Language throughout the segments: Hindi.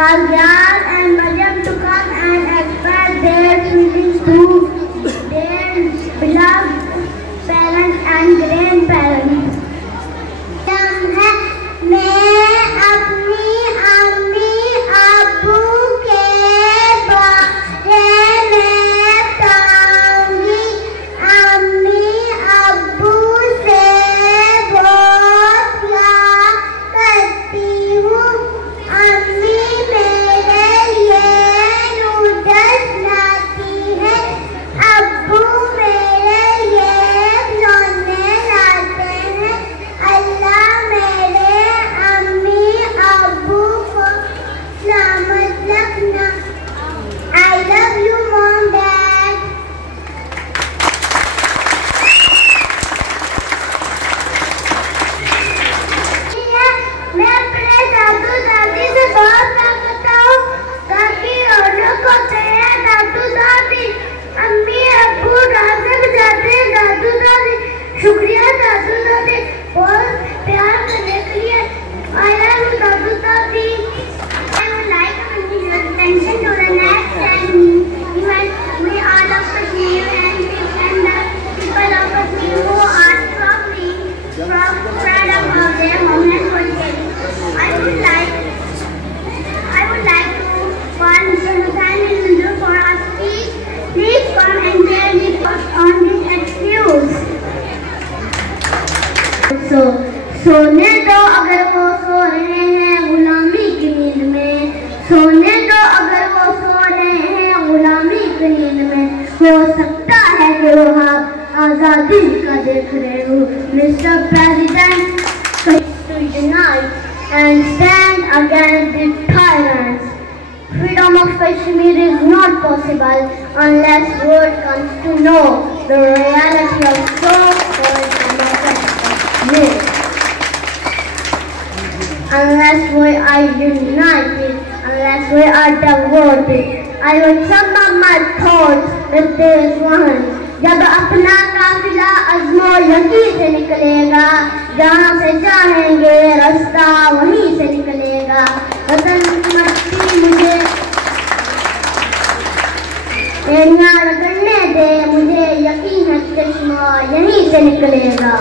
Kajal and Mariam to come and express their feelings to their beloved parents and grandparents. मैं अपनी अम्मी अब्बू के बारे में बताऊंगी। अम्मी अब्बू से बहुत प्यार करती हूँ। अम्मी मेरे लिए नूडल्स लाती है। अब्बू मेरे लिए खिलौने लाते हैं। अल्लाह मेरे अम्मी अब्बू को सलामत रखना। I love you, Mom, Dad. मैं अपने दादू दादी से बहुत प्यार करता हूँ ताकि और लोग होते हैं दादू दादी। अम्मी अब्बू रास्ते में जाते हैं दादू दादी। शुक्रिया दादू दादी बहुत प्यार करने के लिए। I love you, दादू दादी। I would like to give your attention to the next and we all of us new and the people of us new who are struggling from proud of their home and country. I would like to call Mr. Hussain and Hindu for a speech. Please come and share with us on this excuse. सोने दो अगर वो सो रहे हैं गुलामी की नींद में। सोने दो अगर वो सो रहे हैं गुलामी की नींद में। हो सकता है कि वो आप आज़ादी का देख रहे हो। Mister president, to unite and stand against the tyrants. Freedom of Kashmir is not possible unless world comes to know the reality of so-called democracy. Unless we are united, unless we are devoted. I will sum up my thoughts with this one. जब अपना काफिला अज़्मो यकीन से निकलेगा, जहाँ से चाहेंगे रास्ता वहीं से निकलेगा। वतन की मट्टी मुझे एड़ियाँ रगड़ने दे, मुझे यकीन है चश्मा यहीं से निकलेगा।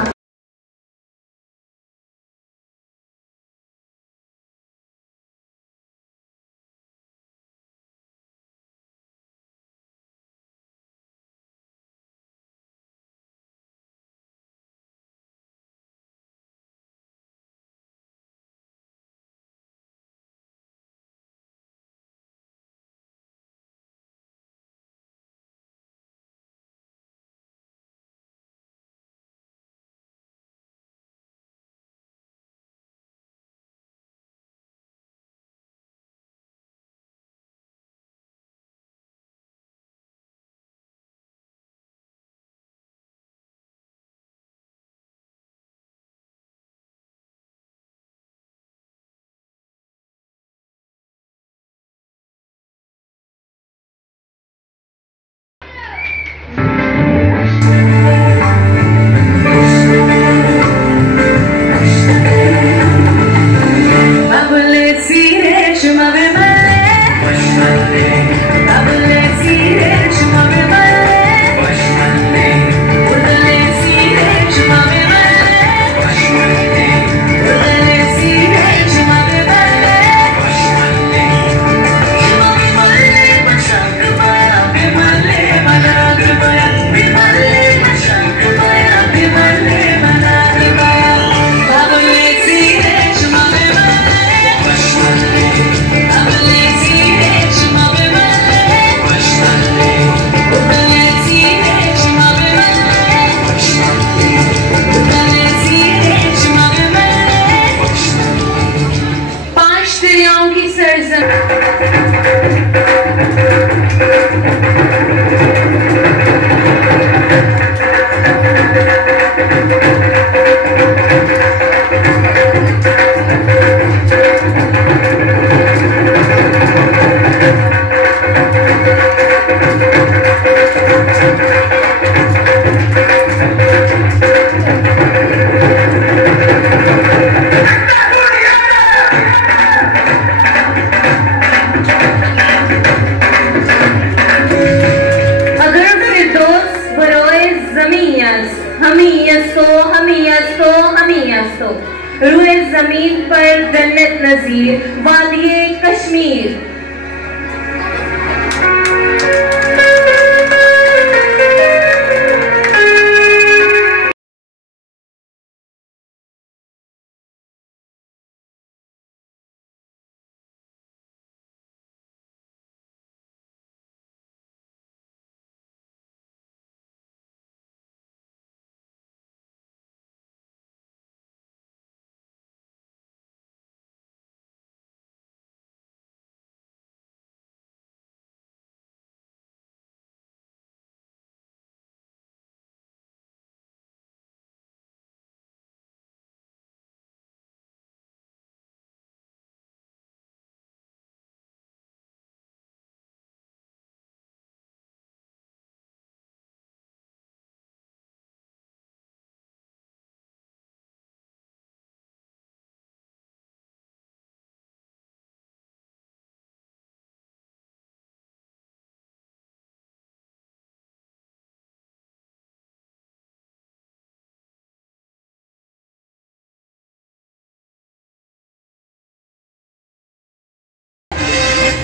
रुए जमीन पर जन्नत नजीर वादिये कश्मीर।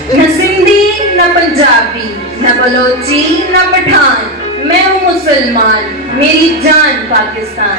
न सिंधी न पंजाबी न बलोची न पठान, मैं हूँ मुसलमान, मेरी जान Pakistan.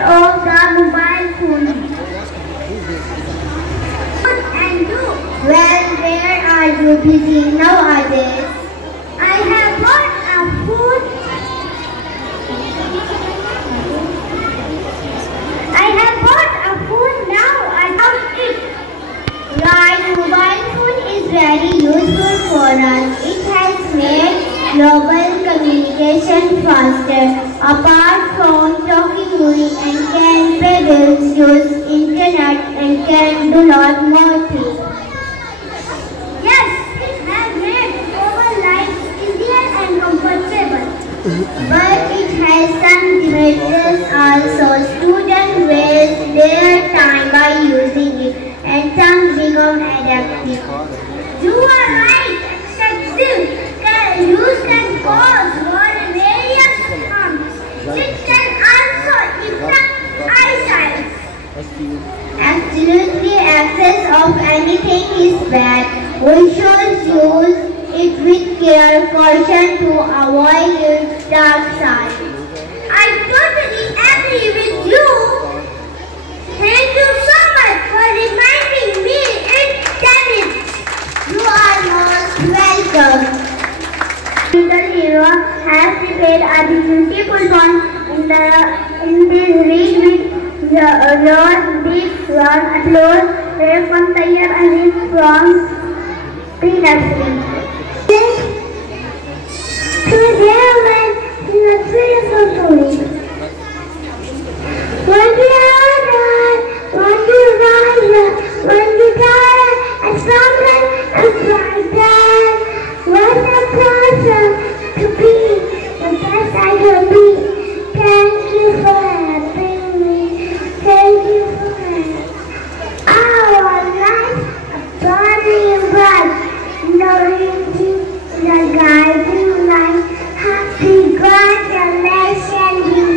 Of the mobile phone. And you? Well, where are you busy nowadays? I have bought a phone. Now. I bought it. Right, mobile phone is very useful for us. It has made global communication faster. Apart from talking, we can produce, use internet and can do lot more things. Yes, it has made our life easier and comfortable. But it has some demerits also. Students waste their time by using it and some become addictive. You are right, excessive use can cause various harms. It can also affect eyesight. Absolutely, excess of anything is bad. We should use it with care, caution to avoid its dark side. I totally agree with you. Thank you so much for reminding me it's damage. You are most welcome. The hero has prepared a beautiful song in this read with your deep round applause from Tayyar Aziz from pre-nursery. Today when nursery is so story. When we are done, when we rise, when we die, and stronger and brighter. What a pleasure to be the best I can be. Thank you for having me. Thank you for having me. Our life, a burning bright, knowing the guiding light. Happy graduation.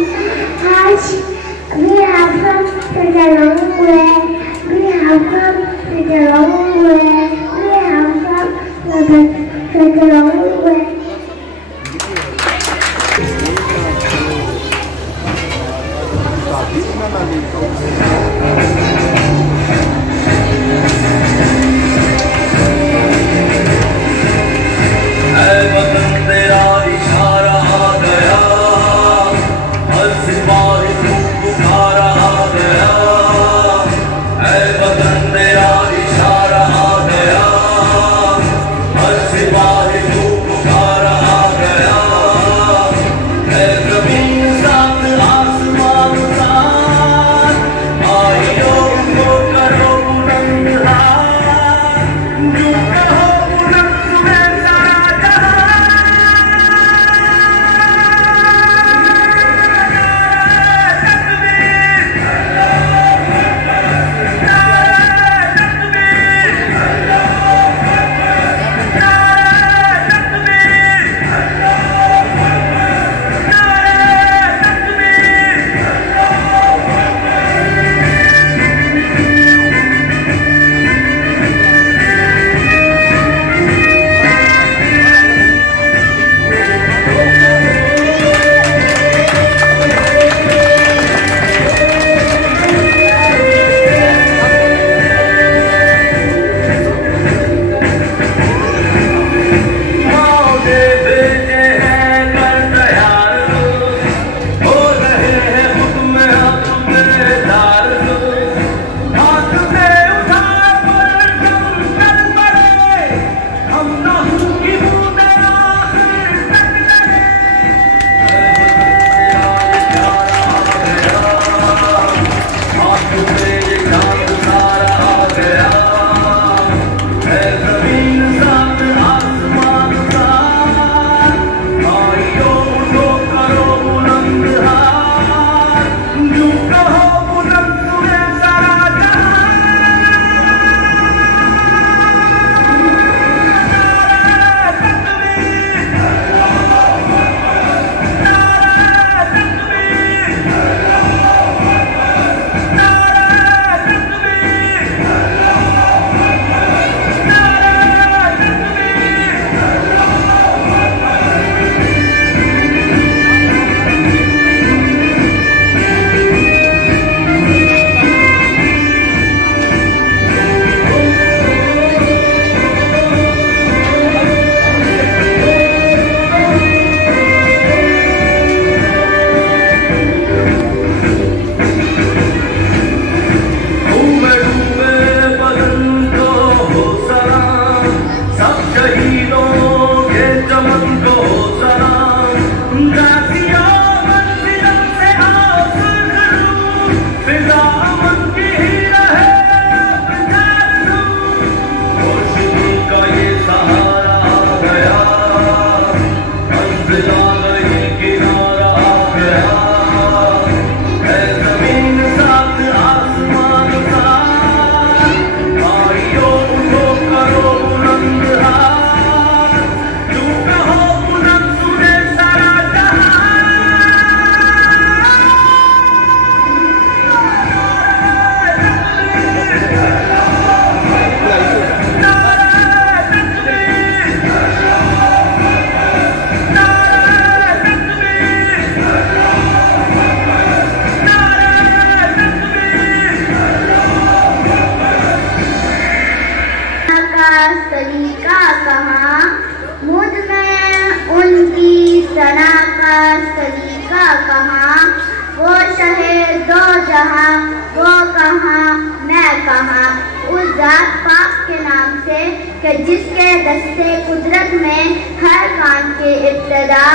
कि जिसके दस्ते कुदरत में हर काम के इब्तदा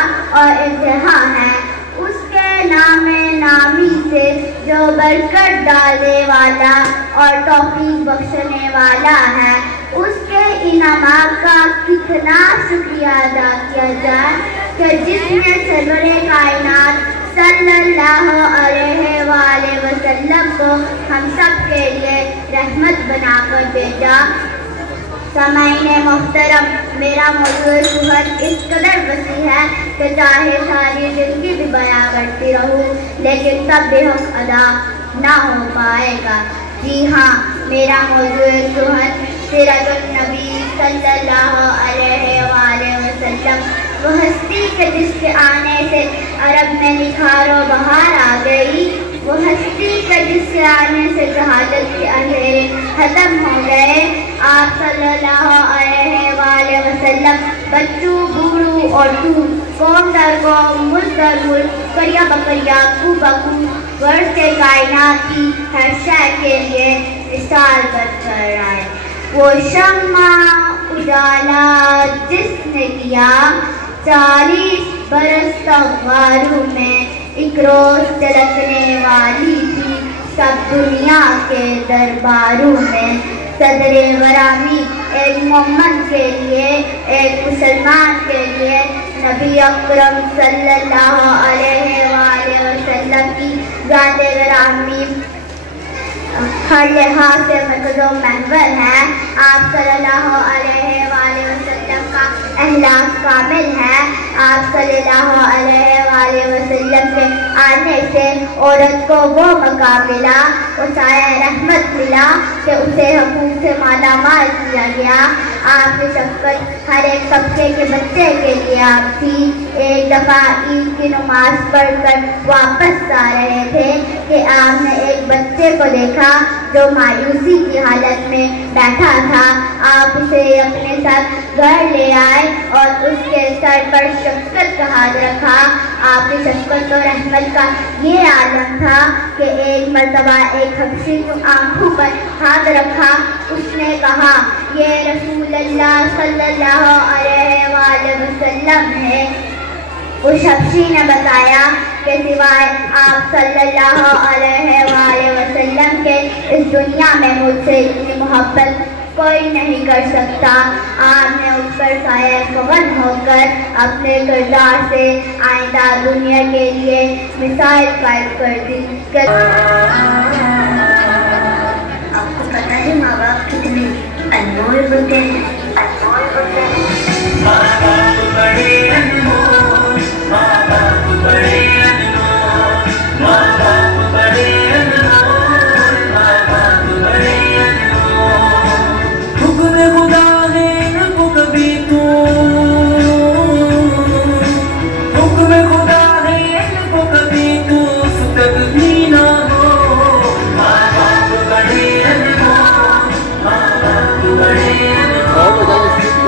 और इंतहा है, उसके नामे नामी से जो बरकत डालने वाला और तौफीक बख्शने वाला है, उसके इनामात का कितना शुक्रिया अदा किया जाए कि जिसने सरवरे कायनात सल्लल्लाहु अलैहि वसल्लम को हम सब के लिए रहमत बनाकर भेजा। सामाईने मोहतरम, मेरा मौजूद सुहद इस कदर वसी है कि चाहे सारी जिंदगी भी बयां करती रहूं, लेकिन तब भी हक अदा ना हो पाएगा। जी हाँ, मेरा मौजूद सुहद सीरतुन नबी सल्लल्लाहु अलैहि वसल्लम, वो हस्ती के जिसके आने से अरब में निखारो बहार आ गई, वो हस्ती का जिसके आने से जहालत के अंधेरे खत्म हो गए। आप सल्लल्लाहु अलैहि वसल्लम बच्चों, बूढ़ों और दूर, कौम दर कौम, मुल्क दर मुल्क, करिया बकरिया, कू बकू, वर्ष से कायनात की हर शय के लिए इशार कर आए। वो शम्मा उजाला जिसने किया 40 बरस तवारू में, एक रोज चलकने वाली थी सब दुनिया के दरबारों में। सदरे वरामी एक मोहम्मद के लिए, एक मुसलमान के लिए, नबी अकरम सल्लल्लाहु अलैहि वसल्लम की ज़ाते वरामी हर लिहाज से मक़दूम महवर है। आप सल्लल्लाहु अलैहि वसल्लम का अहलाक कामिल है। आप सल्लल्लाहु अलैहि वसल्लम के आने से औरत को वो मकाम मिला, वो साया रहमत मिला कि उसे हुकूक से माला माल किया गया। आपकी शफ़क़त हर एक तबके के बच्चे के लिए आप थी। एक दफ़ा ईद की नमाज पढ़कर वापस आ रहे थे कि आपने एक बच्चे को देखा जो मायूसी की हालत में बैठा था। आप उसे अपने साथ घर ले आए और उसके सर पर शफ़क़त का हाथ रखा। आपकी शफ़क़त और रहमत का ये आलम था कि एक मर्तबा एक हबशी को आंखों पर हाथ रखा। उसने कहा, ये रसूल अल्लाह सल्लल्लाहु अलैहि वसल्लम है। उस हबशी ने बताया कि सिवाय आप सल्लल्लाहु अलैहि वसल्लम के इस दुनिया में मुझसे इतनी मोहब्बत कोई नहीं कर सकता। आपने उस पर साया फगन होकर अपने किरदार से आइंदा दुनिया के लिए मिसाल कायम कर दी। आपको पता है माँ बाप कितने अनमोल होते हैं। माँ बाप बड़े अनमोल, माँ बाप बड़े अनमोल, माँ बाप बड़े अनमोल, माँ बाप बड़े अनमोल। हुक्म खुदा है इनको कभी तू, हुक्म खुदा है इनको कभी तू सुतक भी ना हो। माँ बाप बड़े अनमोल, माँ बाप बड़े अनमोल,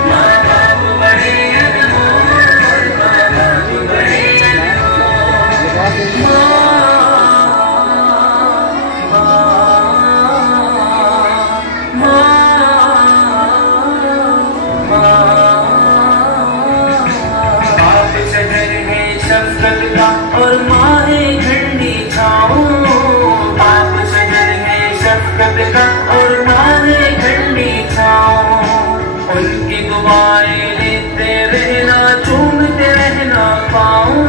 माँ बाप बड़े अनमोल, माँ बाप बड़े अनमोल। आप शजर है शफ़क़त का और माँ है ठंडी छाँव। आप शजर है शफ़क़त का और माँ है ठंडी छाँव। उनकी दुआएं लेते रहना, चूमते रहना पाऊँ।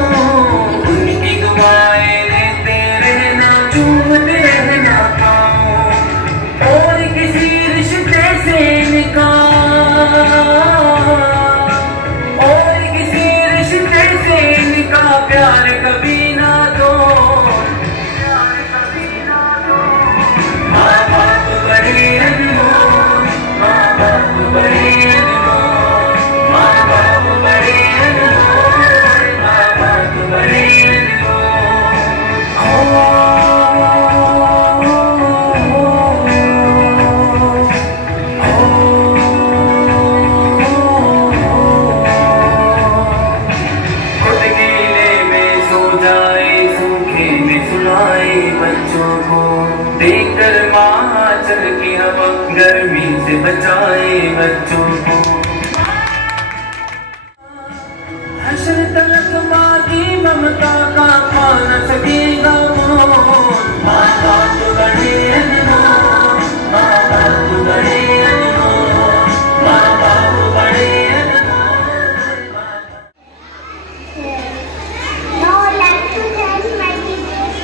उनकी दुआएं लेते रहना, चूमते रहना पाऊँ। और किसी रिश्ते से और किसी रिश्ते से इनका प्यार कभी ना दो, प्यार कभी ना दो। माँ बाप बड़े अनमोल, माँ बाप बड़े अनमोल, माँ बाप बड़े अनमोल, माँ बाप बड़े बच्चों को देखकर माँ चल की हवा गर्मी से बचाए बच्चों को। हश्र तलक माँ की ममता का पा न सकेगा मोल। माँ बाप बड़े अनमोल, माँ बाप बड़े अनमोल, माँ बाप बड़े अनमोल। Now I'd like to thank my teachers,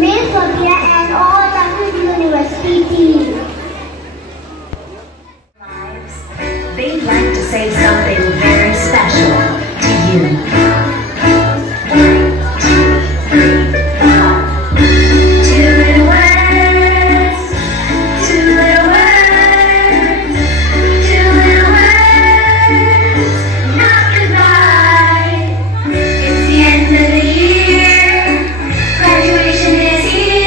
Miss Sophia and all the university team. They'd like to say something very special to you. 2 little words, 2 little words, 2 little words, not goodbye. It's the end of the year, graduation is here.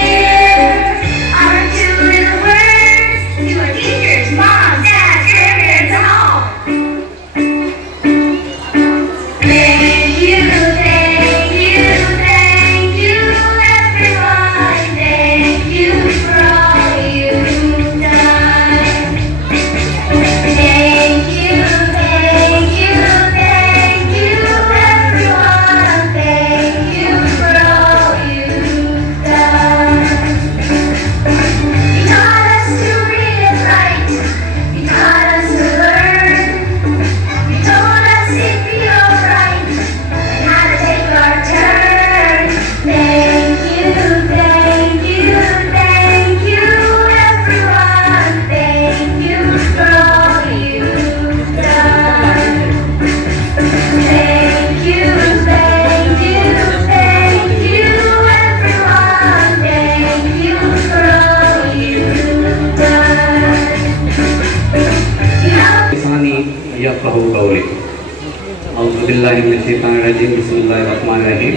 Minash-Shaytanir-Rajim. Bismillahir-Rahmanir-Rahim.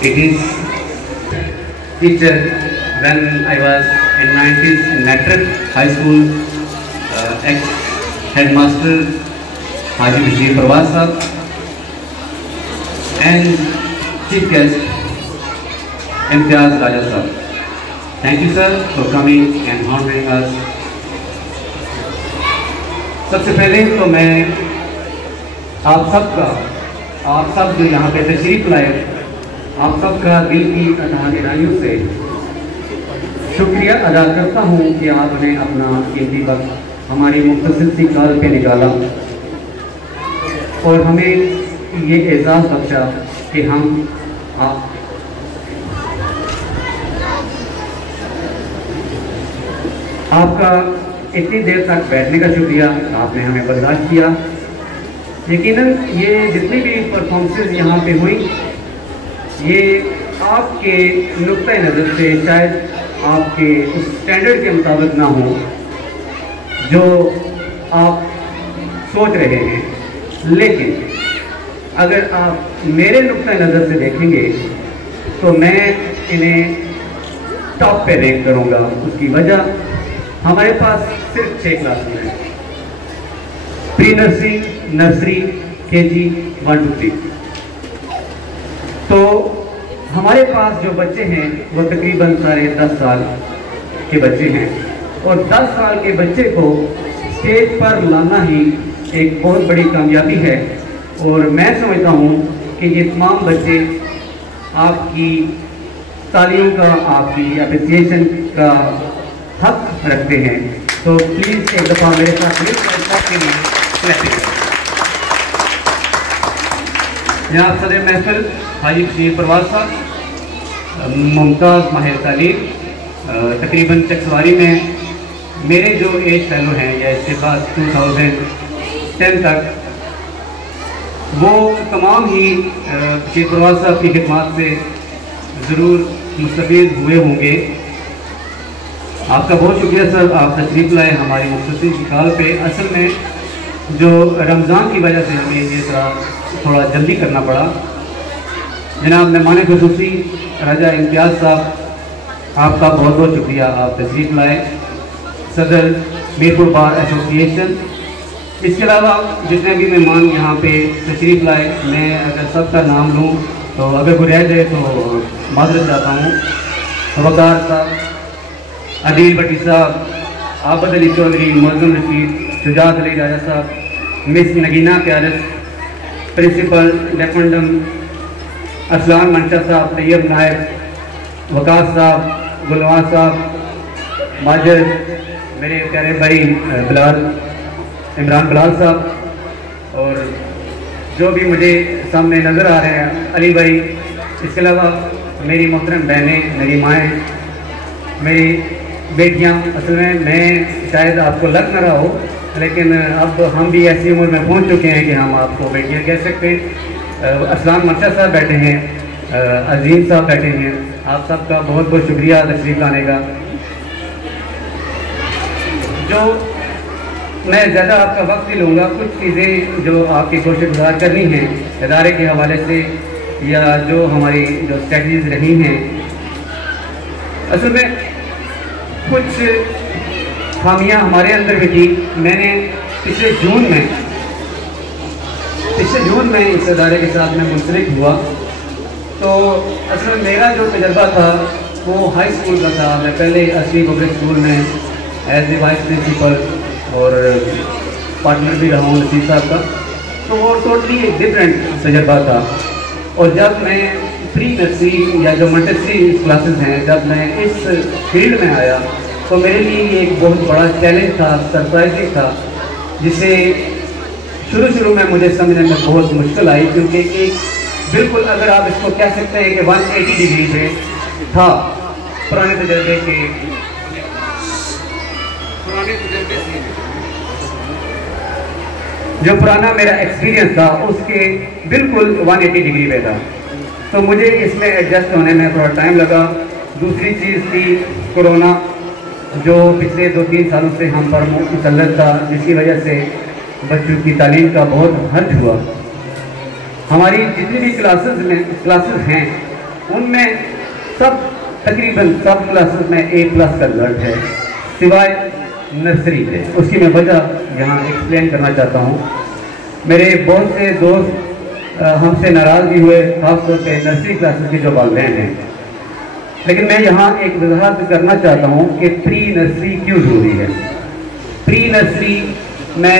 It is teacher when I was in 90s in Natrak High School, ex-headmaster Haji Bashir Parvaz Sahab, and chief guest Imtiaz Raja Sahab. Thank you sir for coming and honoring us. सबसे पहले तो मैं आप सब जो यहाँ पे तशरीफ लाए, आप सबका दिल की गहराइयों से शुक्रिया अदा करता हूँ कि आपने अपना कीमती वक्त हमारी मुख्तसर सी कॉल पे निकाला और हमें ये एजाज़ बख्शा कि हम आपका इतनी देर तक बैठने का शुक्रिया, आपने हमें बर्दाश्त किया। यकीनन ये जितनी भी परफॉर्मेंसेस यहाँ पे हुई, ये आपके नुक्ता नज़र से शायद आपके उस स्टैंडर्ड के मुताबिक ना हो जो आप सोच रहे हैं, लेकिन अगर आप मेरे नुक्ता नज़र से देखेंगे तो मैं इन्हें टॉप पे रैंक करूँगा। उसकी वजह हमारे पास सिर्फ 6 क्लास हैं, pre nursery, nursery, KG 1 to 3। तो हमारे पास जो बच्चे हैं वो तकरीबन सारे 10 साल के बच्चे हैं और 10 साल के बच्चे को स्टेज पर लाना ही एक बहुत बड़ी कामयाबी है। और मैं समझता हूँ कि ये तमाम बच्चे आपकी तालियों का, आपकी अप्रिसिएशन का हक रखते हैं। तो प्लीज़ एक दफ़ा मेरे साथ के लिए यहाँ सदर महफिल हाजी बशीर परवाज साहब, मुमताज़ माहिर तालीम, तकरीबन चकसवारी में मेरे जो एज फेलो हैं या इसके बाद 2010 तक, वो तमाम ही बशीर परवाज साहब की खिदमत से ज़रूर मुस्तफ़ीद हुए होंगे। आपका बहुत शुक्रिया सर, आप तशरीफ़ लाए हमारी मुख्तसर की कॉल पे। असल में जो रमज़ान की वजह से हमें ये थोड़ा जल्दी करना पड़ा। जनाब मेहमान ख़ुसूसी राजा इम्तियाज़ साहब, आपका बहुत बहुत शुक्रिया, आप तशरीफ़ लाए। सदर मीरपुर बार एसोसिएशन, इसके अलावा जितने भी मेहमान यहाँ पे तशरीफ़ लाए, मैं अगर सबका नाम लूँ तो अगर कोई रह जाए तो माजरत चाहता हूँ। वकार साहब, अदील भट्टी साहब, आबद अली चौधरी, मौजूम रशीद, शुजात अली राजा साहब, miss Nagina Pyaras, principal lieutenant Aslan Mansha साहब, तैयब नायब, वकास साहब, गुलवान साहब, माजिद, मेरे प्यारे भाई इमरान बिलाल साहब, और जो भी मुझे सामने नज़र आ रहे हैं अली भाई, इसके अलावा मेरी मोहतरम बहनें, मेरी माएँ, मेरी बेटियां। असल में मैं शायद आपको लग न रहा हो, लेकिन अब हम भी ऐसी उम्र में पहुंच चुके हैं कि हम आपको बेटियां कह सकते हैं। असलान मंशा साहब बैठे हैं, अजीम साहब बैठे हैं, आप सबका बहुत बहुत शुक्रिया तशरीफ़ लाने का। जो मैं ज़्यादा आपका वक्त नहीं लूँगा, कुछ चीज़ें जो आपकी कोशिश गुजार करनी है इदारे के हवाले से या जो हमारी जो स्ट्रेटजीज रही हैं। असल में कुछ खामियां हमारे अंदर भी थी। मैंने पिछले जून में इस अदारे के साथ में मुंसलिक हुआ, तो असल में मेरा जो तजर्बा था वो हाई स्कूल का था। मैं पहले असली पब्लिक स्कूल में एज ए वाइस प्रिंसिपल और पार्टनर भी रहा हूँ नसीब साहब का, तो वो टोटली एक डिफरेंट तजर्बा था। और जब मैं प्री नर्सरी या जो मल्टीप्री क्लासेस हैं, जब मैं इस फील्ड में आया तो मेरे लिए ये एक बहुत बड़ा चैलेंज था, सरप्राइजिंग था, जिसे शुरू में मुझे समझने में बहुत मुश्किल आई, क्योंकि एक बिल्कुल अगर आप इसको कह सकते हैं कि 180 डिग्री पे था पुराने तजर्बे से जो पुराना मेरा एक्सपीरियंस था उसके बिल्कुल 180 डिग्री पे था। तो मुझे इसमें एडजस्ट होने में थोड़ा टाइम लगा। दूसरी चीज़ थी कोरोना, जो पिछले 2-3 सालों से हम पर मुसल्लत था, जिसकी वजह से बच्चों की तालीम का बहुत हर्ज हुआ। हमारी जितनी भी क्लासेस हैं उनमें तकरीबन सब क्लासेस में A+ का रिजल्ट है, सिवाय नर्सरी के। उसकी मैं वजह यहाँ एक्सप्लेन करना चाहता हूँ। मेरे बहुत से दोस्त हमसे नाराज़ भी हुए, खासतौर पर नर्सरी क्लासेस के जो वालिदैन हैं। लेकिन मैं यहाँ एक वजाहत करना चाहता हूँ कि प्री नर्सरी क्यों ज़रूरी है। प्री नर्सरी में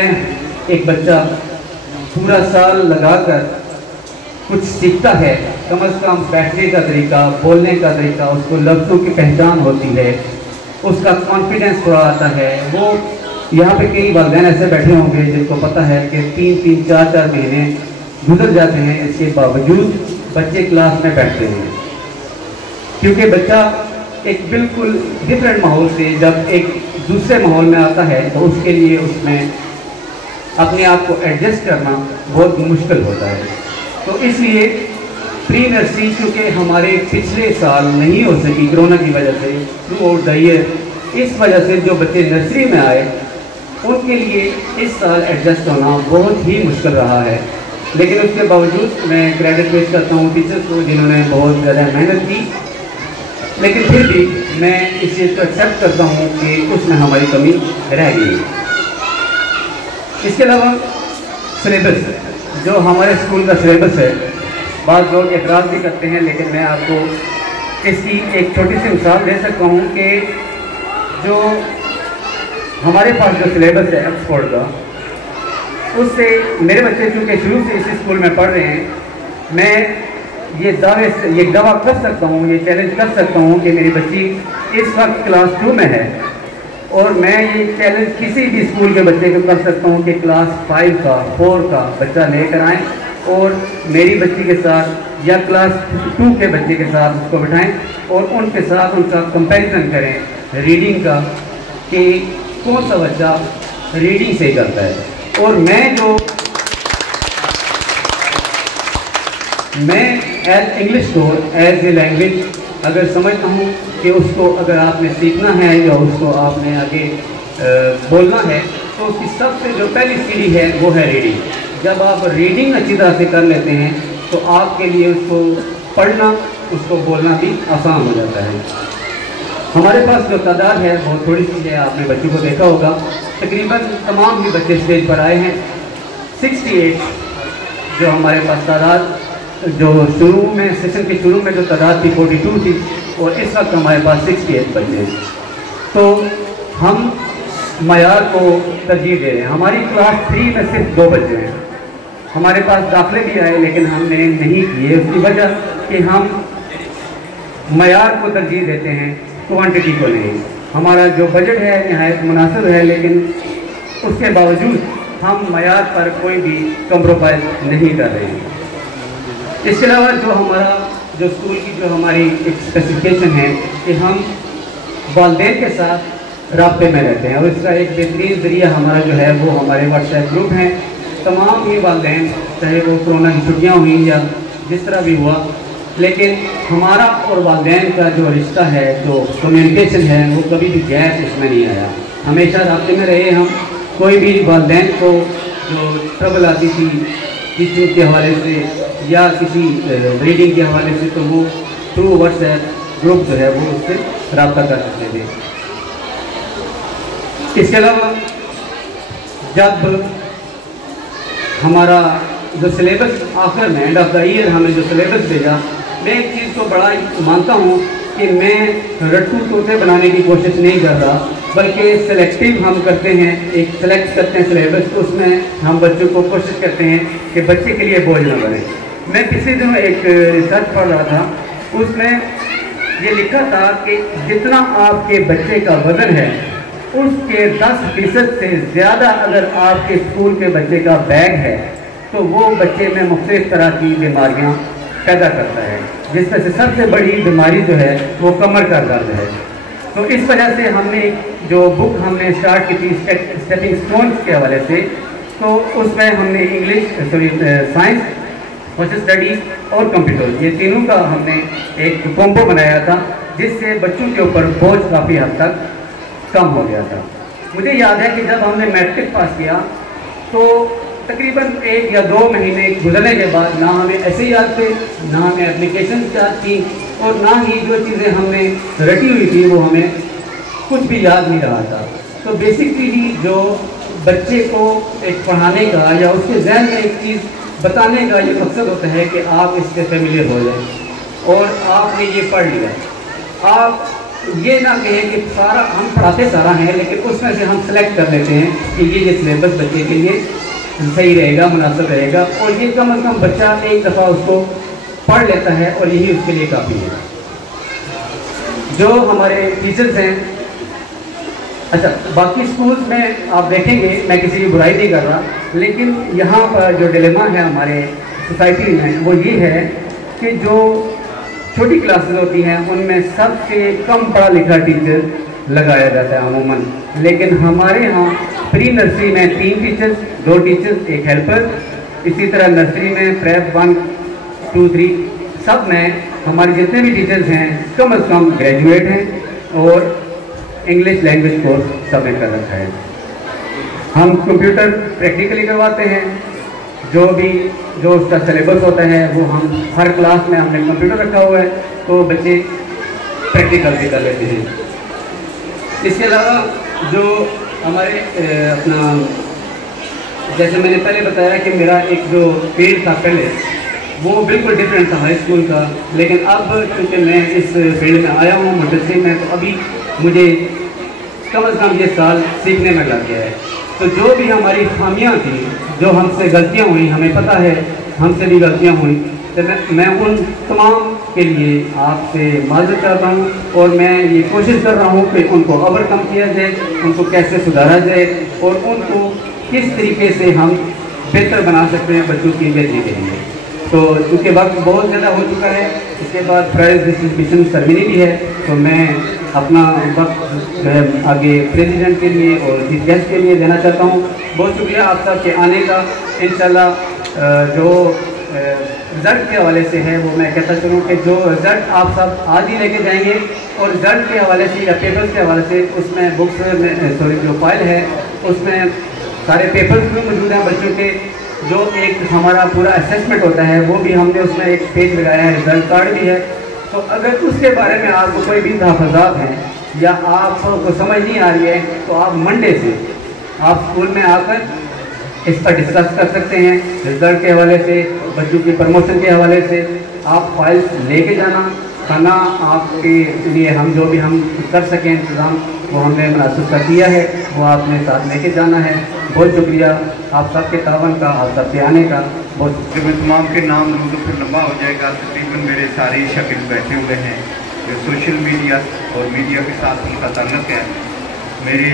एक बच्चा पूरा साल लगाकर कुछ सीखता है, कम से कम बैठने का तरीका, बोलने का तरीका, उसको लफ्ज़ों की पहचान होती है, उसका कॉन्फिडेंस थोड़ा आता है। वो यहाँ पे कई वालिदैन ऐसे बैठे होंगे जिनको पता है कि 3-3, 4-4 महीने गुजर जाते हैं, इसके बावजूद बच्चे क्लास में बैठते हैं। क्योंकि बच्चा एक बिल्कुल डिफरेंट माहौल से जब एक दूसरे माहौल में आता है तो उसके लिए उसमें अपने आप को एडजस्ट करना बहुत मुश्किल होता है। तो इसलिए प्री नर्सरी चूँकि हमारे पिछले साल नहीं हो सकी कोरोना की वजह से, थ्रू आउट द ईयर, इस वजह से जो बच्चे नर्सरी में आए उनके लिए इस साल एडजस्ट होना बहुत ही मुश्किल रहा है। लेकिन उसके बावजूद मैं क्रेडिट पेश करता हूँ टीचर्स को जिन्होंने बहुत ज़्यादा मेहनत की। लेकिन फिर भी मैं इस चीज़ को एक्सेप्ट करता हूँ कि उसमें हमारी कमी रह गई। इसके अलावा सिलेबस, जो हमारे स्कूल का सिलेबस है, बाद लोग एतराज़ भी करते हैं, लेकिन मैं आपको इसकी एक छोटी सी मिसाल दे सकता हूँ कि जो हमारे पास जो सिलेबस है ऑक्सफोर्ड का, उससे मेरे बच्चे चूँकि शुरू से इसी स्कूल में पढ़ रहे हैं, मैं ये दावा कर सकता हूँ, ये चैलेंज कर सकता हूँ कि मेरी बच्ची इस वक्त क्लास 2 में है। और मैं ये चैलेंज किसी भी स्कूल के बच्चे को कर सकता हूँ कि क्लास 5 का, 4 का बच्चा लेकर आएँ और मेरी बच्ची के साथ या क्लास 2 के बच्चे के साथ उसको बिठाएं और उनके साथ उनका कंपैरिजन करें रीडिंग का कि कौन सा बच्चा रीडिंग सही करता है। और मैं एज इंग्लिश को एज ए लैंग्वेज अगर समझता हूँ कि उसको अगर आपने सीखना है या उसको आपने आगे बोलना है, तो उसकी सबसे जो पहली सीढ़ी है वो है रीडिंग। जब आप रीडिंग अच्छी तरह से कर लेते हैं तो आपके लिए उसको पढ़ना, उसको बोलना भी आसान हो जाता है। हमारे पास जो तादाद है वो थोड़ी सी है, आपने बच्चों को देखा होगा, तकरीबन तमाम ही बच्चे स्टेज पर आए हैं। 68 जो हमारे पास तादाद, जो शुरू में सेशन के शुरू में जो तादाद थी 42 थी, और इस वक्त हमारे पास 68 बच्चे हैं। तो हम मयार को तरजीह दे रहे हैं। हमारी क्लास 3 में सिर्फ 2 बच्चे हैं। हमारे पास दाखिले भी आए लेकिन हमने नहीं किए, उसकी वजह कि हम मयार को तरजीह देते हैं, क्वांटिटी को नहीं। हमारा जो बजट है नहायत मुनासिब है, लेकिन उसके बावजूद हम मयार पर कोई भी कम्प्रोमाइज़ नहीं कर रहे हैं। इसके अलावा जो स्कूल की जो हमारी एक स्पेसिफिकेशन है कि हम वालिदैन के साथ राब्ते में रहते हैं, और इसका एक बेहतरीन ज़रिया हमारा जो है वो हमारे व्हाट्सएप ग्रुप हैं। तमाम ही वालिदैन, चाहे वो कोरोना की छुट्टियाँ हुई या जिस तरह भी हुआ, लेकिन हमारा और वालिदैन का जो रिश्ता है, जो कम्युनिकेशन है, वो कभी भी गैप उसमें नहीं आया। हमेशा राब्ते में रहे हम। कोई भी वालिदैन को जो ट्रबल आती थी टीचिंग के हवाले से या किसी रीडिंग के हवाले से, तो वो थ्रू व्हाट्सएप ग्रुप जो है वो उससे रब्ता कर सकते थे। इसके अलावा जब हमारा जो सिलेबस आखिर में एंड ऑफ द ईयर हमें जो सिलेबस भेजा, मैं एक चीज़ को बड़ा मानता हूँ कि मैं रट्टू तोते बनाने की कोशिश नहीं कर रहा, बल्कि सिलेक्टिव हम करते हैं, एक सेलेक्ट करते हैं सिलेबस, तो उसमें हम बच्चों को कोशिश करते हैं कि बच्चे के लिए बोझ न बने। मैं पिछले दिनों एक रिसर्च पढ़ रहा था, उसमें ये लिखा था कि जितना आपके बच्चे का वजन है उसके 10% से ज़्यादा अगर आपके स्कूल के बच्चे का बैग है तो वो बच्चे में मुख्तलिफ तरह की बीमारियाँ पैदा करता है, जिसमें से सबसे बड़ी बीमारी जो है वो कमर का दर्द है। तो इस वजह से हमने जो बुक हमने स्टार्ट की थी स्टेपिंग स्टोन्स के हवाले से, तो उसमें हमने साइंस, सोशल स्टडी और कंप्यूटर, ये तीनों का हमने एक कॉम्बो बनाया था, जिससे बच्चों के ऊपर बोझ काफ़ी हद तक कम हो गया था। मुझे याद है कि जब हमने मैट्रिक पास किया तो तकरीबन 1 या 2 महीने गुजरने के बाद ना हमें ऐसे याद थे, ना हमें एप्लीकेशन याद थी, और ना ही जो चीज़ें हमने रटी हुई थी वो हमें कुछ भी याद नहीं रहा था। तो बेसिकली जो बच्चे को एक पढ़ाने का या उसके जहन में एक चीज़ बताने का ये मकसद होता है कि आप इससे फेमिलियर हो जाए और आपने ये पढ़ लिया। आप ये ना कहें कि सारा हम पढ़ाते सारा हैं, लेकिन उसमें से हम सेलेक्ट कर लेते हैं कि ये सिलेबस बच्चे के लिए सही रहेगा, मुनासिब रहेगा, और ये कम से कम बच्चा एक दफ़ा उसको पढ़ लेता है और यही उसके लिए काफ़ी है। जो हमारे टीचर्स हैं, अच्छा बाकी स्कूल्स में आप देखेंगे, मैं किसी की बुराई नहीं कर रहा, लेकिन यहाँ पर जो डिलेमा है हमारे सोसाइटी में वो ये है कि जो छोटी क्लासेस होती हैं उनमें सबसे कम पढ़ा लिखा टीचर लगाया जाता है अमूमन, लेकिन हमारे यहाँ प्री नर्सरी में 3 टीचर्स, 2 टीचर्स, 1 हेल्पर, इसी तरह नर्सरी में प्रेप 1, 2, 3 सब में हमारे जितने भी टीचर्स हैं कम से कम ग्रेजुएट हैं और इंग्लिश लैंग्वेज कोर्स सब ने कर रखा है। हम कंप्यूटर प्रैक्टिकली करवाते हैं, जो उसका सिलेबस होता है वो हम हर क्लास में हमने कंप्यूटर रखा हुआ है, तो बच्चे प्रैक्टिकल भी कर लेते हैं। इसके अलावा जो हमारे अपना जैसे मैंने पहले बताया कि मेरा एक जो फील्ड था पहले वो बिल्कुल डिफरेंट था हाई स्कूल का, लेकिन अब क्योंकि मैं इस फील्ड में आया हूँ मदरसे में, तो अभी मुझे कम से कम ये साल सीखने में लग गया है। तो जो भी हमारी खामियां थी, जो हमसे गलतियां हुई, हमें पता है हमसे भी गलतियां हुई, तो मैं उन तमाम के लिए आपसे माजरत करता हूँ और मैं ये कोशिश कर रहा हूँ कि उनको ओवरकम किया जाए, उनको कैसे सुधारा जाए और उनको किस तरीके से हम बेहतर बना सकते हैं बच्चों की बेहतरी के लिए। तो चूँकि वक्त बहुत ज़्यादा हो चुका है, इसके बाद प्राइज़ डिस्ट्रीब्यूशन सेरेमनी भी है, तो मैं अपना वक्त आगे प्रेसिडेंट के लिए और चीफ गेस्ट के लिए देना चाहता हूँ। बहुत शुक्रिया आप सब के आने का। इंशाल्लाह जो रिज़ल्ट के हवाले से है वो मैं कहता चलूँ कि जो रिज़ल्ट आप सब आज ही लेके जाएंगे और रिज़ल्ट के हवाले से या पेपर्स के हवाले से उसमें बुक्स में जो फाइल है उसमें सारे पेपर्स भी मौजूद हैं बच्चों के। जो एक हमारा पूरा असेसमेंट होता है वो भी हमने उसमें एक पेज लगाया है, रिज़ल्ट कार्ड भी है। तो अगर उसके बारे में आपको कोई भी तहफ़्फ़ुज़ात हैं या आपको समझ नहीं आ रही है तो आप मंडे से आप स्कूल में आकर इस पर डिस्कस कर सकते हैं। रिज़ल्ट के हवाले से, बच्चों की प्रमोशन के हवाले से आप फाइल्स लेके जाना, खाना आपके लिए हम जो भी हम कर सकें इंतज़ाम वो हमने मुनासिब का किया है, वो आपने साथ लेके जाना है। बहुत शुक्रिया आप सबके तावन का, आप सबके आने का। बहुत जब मैं तमाम के नाम लूँ तो फिर लंबा हो जाएगा। तकरीबन मेरे सारे शकील बैठे हुए हैं जो सोशल मीडिया और मीडिया के साथ उनका ताल्लुक़ है। मेरे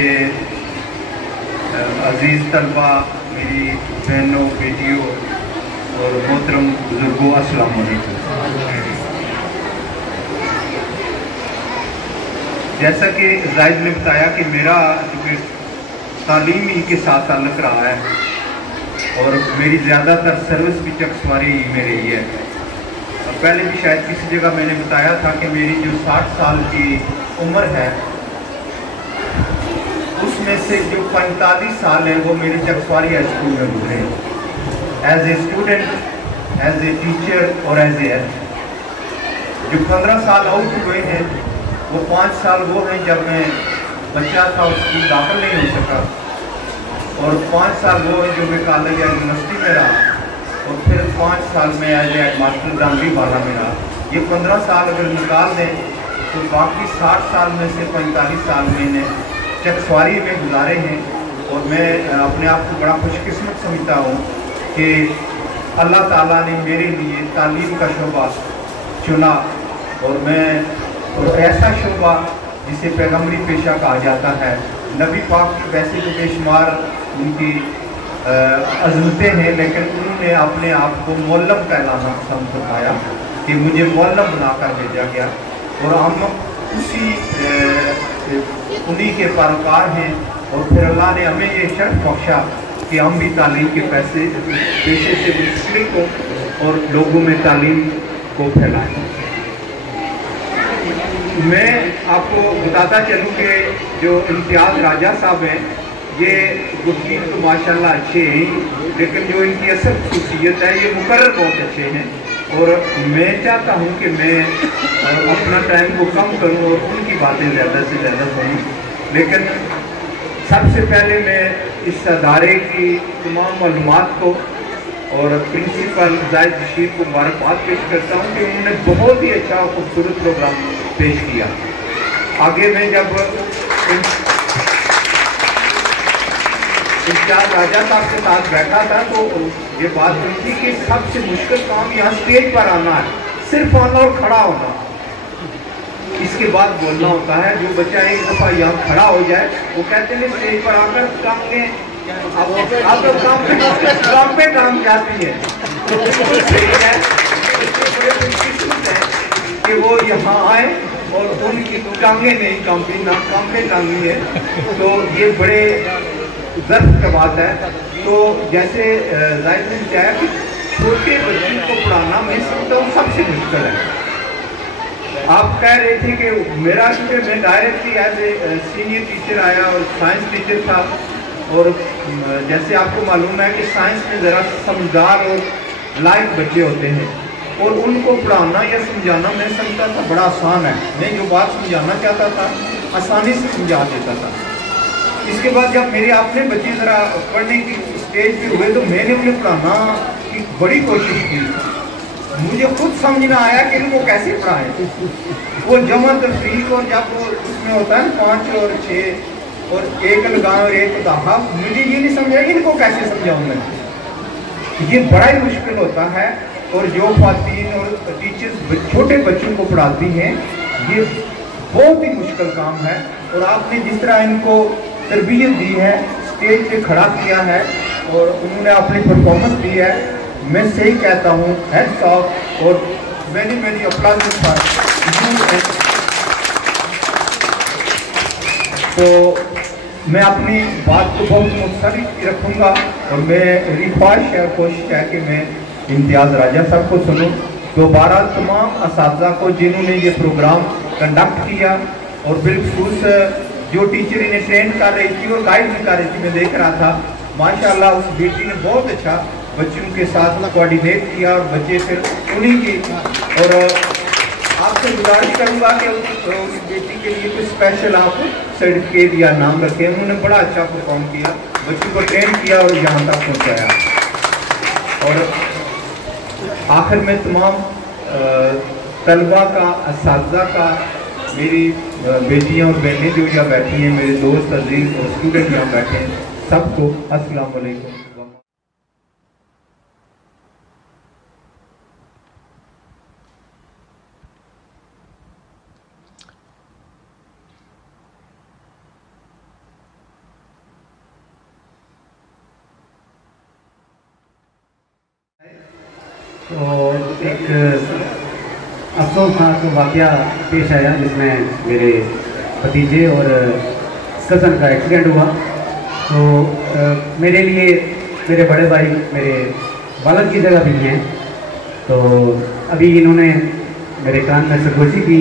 अज़ीज़ तलबा, मेरी बहनों, बेटियों और मोहतरम बुजुर्गों, अस्सलाम वालेकुम। जैसा कि जाहिद ने बताया कि मेरा चूँकि तालीम ही के साथ ताल्लुक़ रहा है और मेरी ज़्यादातर सर्विस भी चकसवारी में रही है। और पहले भी शायद किसी जगह मैंने बताया था कि मेरी जो 60 साल की उम्र है उसमें से जो 45 साल है वो मेरे चकसवारी हाई स्कूल में गुजरे, as a student, as a teacher और एज ए हेड। जो 15 साल आउट हुए हैं वो 5 साल वो हैं जब मैं बच्चा था, स्कूल दाखिल नहीं हो सका, और 5 साल वो हैं जो मैं कॉलेज या यूनिवर्सिटी में रहा, और फिर 5 साल में एज ए हेडमास्टर दामरी वाला में रहा। ये 15 साल अगर निकाल दें तो बाकी 60 साल में से 45 साल मैंने चकसवारी में गुजारे हैं। और मैं अपने आप को बड़ा खुशकिस्मत समझता हूँ कि अल्लाह ताला ने मेरे लिए तालीम का शोबा चुना, और मैं और ऐसा शोबा जिसे पैगम्बरी पेशा कहा जाता है। नबी पाक की वैसे तो बेशुमार उनकी अज़मतें हैं, लेकिन उन्होंने अपने आप को मौलम कहलाना पसंद फरमाया कि मुझे मौलम बनाकर भेजा गया, और हम उन्हीं के पैरोकार हैं। और फिर अल्लाह ने हमें ये शर्फ बख्शा कि हम भी तालीम के पेशे से मुस्लिक हो और लोगों में तालीम को फैलाएँ। मैं आपको बताता चलूँ कि जो इम्तियाज़ राजा साहब हैं ये गुरकीत तो माशाल्लाह अच्छे हैं, लेकिन जो इनकी असल खसूसियत है ये मुकर्रर बहुत अच्छे हैं। और मैं चाहता हूँ कि मैं अपना टाइम को कम करूँ और उनकी बातें ज़्यादा से ज़्यादा सुनूँ। लेकिन सबसे पहले मैं इस अदारे की तमाम मालूमात को और प्रिंसिपल जाहिद बशीर को मुबारकबाद पेश करता हूँ कि उन्होंने बहुत ही अच्छा और खूबसूरत प्रोग्राम पेश किया। आगे मैं जब इंचार्ज राजा साहब के साथ बैठा था तो ये बात हुई थी कि सबसे मुश्किल काम यहाँ स्टेज पर आना है, सिर्फ आना और खड़ा होना, इसके बाद बोलना होता है। जो बच्चा एक दफ़ा यहाँ खड़ा हो जाए वो कहते हैं स्टेज पर आकर काम में आप लोग काम पे काम जाती है, तो बिल्कुल सही है। कि वो यहाँ आए और उनकी टांगे नहीं कांपी, ना कांपे टांगी है, तो ये बड़े गर्व की बात है। तो जैसे जाहिद ने बताया कि छोटे बच्चों को पढ़ाना मैं समझता हूँ सबसे मुश्किल है। आप कह रहे थे कि मेरा क्योंकि मैं directly as a senior teacher आया और साइंस टीचर था, और जैसे आपको मालूम है कि साइंस में ज़रा समझदार और लायक बच्चे होते हैं और उनको पढ़ाना या समझाना मैं समझता था बड़ा आसान है। मैं जो बात समझाना चाहता था आसानी से समझा देता था। इसके बाद जब मेरे अपने बच्चे ज़रा पढ़ने की स्टेज पे हुए तो मैंने उन्हें पढ़ाना की बड़ी कोशिश की। मुझे खुद समझ में आया कि इनको कैसे पढ़ाएं। वो जमा तफरीक और जब वो उसमें होता है 5 और 6 और एक लगाएं और एक दहा, मुझे ये नहीं समझा कि इनको कैसे समझाऊँ मैं। ये बड़ा ही मुश्किल होता है। और जो ख़वातीन और टीचर्स छोटे बच्चों को पढ़ाती हैं ये बहुत ही मुश्किल काम है। और आपने जिस तरह इनको तरबियत दी है, स्टेज पे खड़ा किया है और उन्होंने अपनी परफॉर्मेंस दी है, मैं सही कहता हूँ हैट्स ऑफ और मैनी अप्लाउज फॉर यू। तो मैं अपनी बात को बहुत मुख्तलिफ रखूँगा और मेरी ख्वाहिश है, कोशिश है कि मैं इम्तियाज़ राजा साहब को सुनूं। दोबारा तमाम असातिज़ा को जिन्होंने ये प्रोग्राम कंडक्ट किया और बिलखसूस जो टीचर इन्हें ट्रेन कर रही थी और गाइड भी कर रही थी, मैं देख रहा था माशाल्लाह उस बेटी ने बहुत अच्छा बच्चों के साथ कोऑर्डिनेट किया और बच्चे फिर उन्हीं की। और आपसे गुजारिश करूँगा कि उस बेटी के लिए कोई स्पेशल आप सर्टिफिकेट या नाम रखें। उन्होंने बड़ा अच्छा परफॉर्म किया, बच्चों को ट्रेन किया और यहाँ तक पहुँचाया। और आखिर में तमाम तलबा का, असातिज़ा का, मेरी बेटियां और बहनें जो यहाँ बैठी हैं, मेरे दोस्त अजीज और स्टूडेंट यहाँ बैठे हैं, सबको अस्सलाम वालेकुम। तो एक अफसोसनाक वाक़या पेश आया जिसमें मेरे भतीजे और कज़न का एक्सीडेंट हुआ। तो मेरे लिए मेरे बड़े भाई मेरे वालिद की जगह भी हैं। तो अभी इन्होंने मेरे कान में सरगोशी की,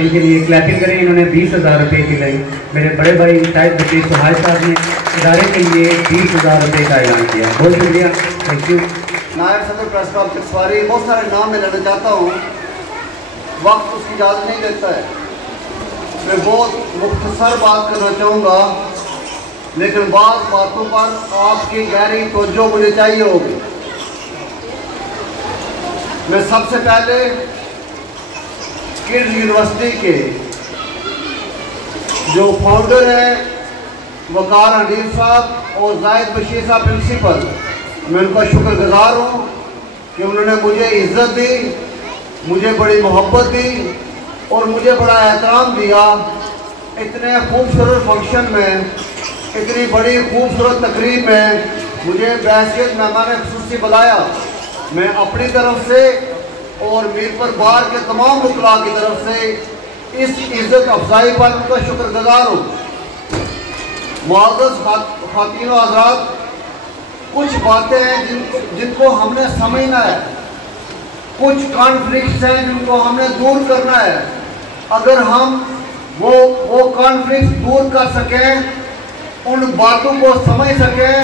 इनके लिए क्लैपिंग करें। इन्होंने 20,000 रुपये की लाई। मेरे बड़े भाई शायद बशीर सुहाय साहब ने इदारे के लिए 20,000 रुपये का ऐलान किया। बहुत शुक्रिया, थैंक यू। नायब सदर प्रेस क्लब चकसवारी, बहुत सारे नाम मैं लेना चाहता हूँ, वक्त उसकी इजाज़त नहीं देता है। मैं बहुत मुख्तसर बात करना चाहूँगा, लेकिन बात बातों पर आपकी गहरी तवज्जो मुझे चाहिए होगी। मैं सबसे पहले किड्स यूनिवर्सिटी के जो फाउंडर हैं वकार हनीफ साहब और जाहिद बशीर साहब प्रिंसिपल, मैं उनका शुक्रगुजार हूँ कि उन्होंने मुझे इज़्ज़त दी, मुझे बड़ी मोहब्बत दी और मुझे बड़ा एहतराम दिया। इतने खूबसूरत फंक्शन में, इतनी बड़ी खूबसूरत तकरीब में मुझे बहैसियत मेहमान खुसूसी बुलाया। मैं अपनी तरफ से और मीरपुर बार के तमाम वकला की तरफ से इस इज़्ज़त अफजाई पर उनका शुक्रगुजार हूँ। मुअज़्ज़ज़ ख़ातीन व हज़रात, कुछ बातें हैं जिनको हमने समझना है, कुछ कॉन्फ्लिक्ट्स हैं जिनको हमने दूर करना है। अगर हम वो कॉन्फ्लिक्ट दूर कर सकें उन बातों को समझ सकें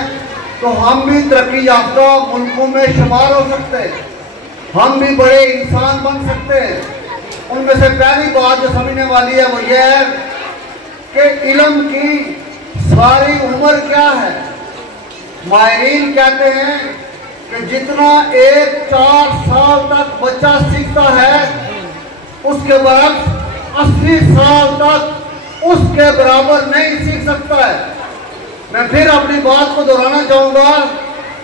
तो हम भी तरक्की याफ्ता मुल्कों में शुमार हो सकते हैं, हम भी बड़े इंसान बन सकते हैं। उनमें से पहली बात जो समझने वाली है वो ये है कि इल्म की सारी उम्र क्या है। माहिरीन कहते हैं कि जितना एक 4 साल तक बच्चा सीखता है उसके बाद 80 साल तक उसके बराबर नहीं सीख सकता है। मैं फिर अपनी बात को दोहराना चाहूंगा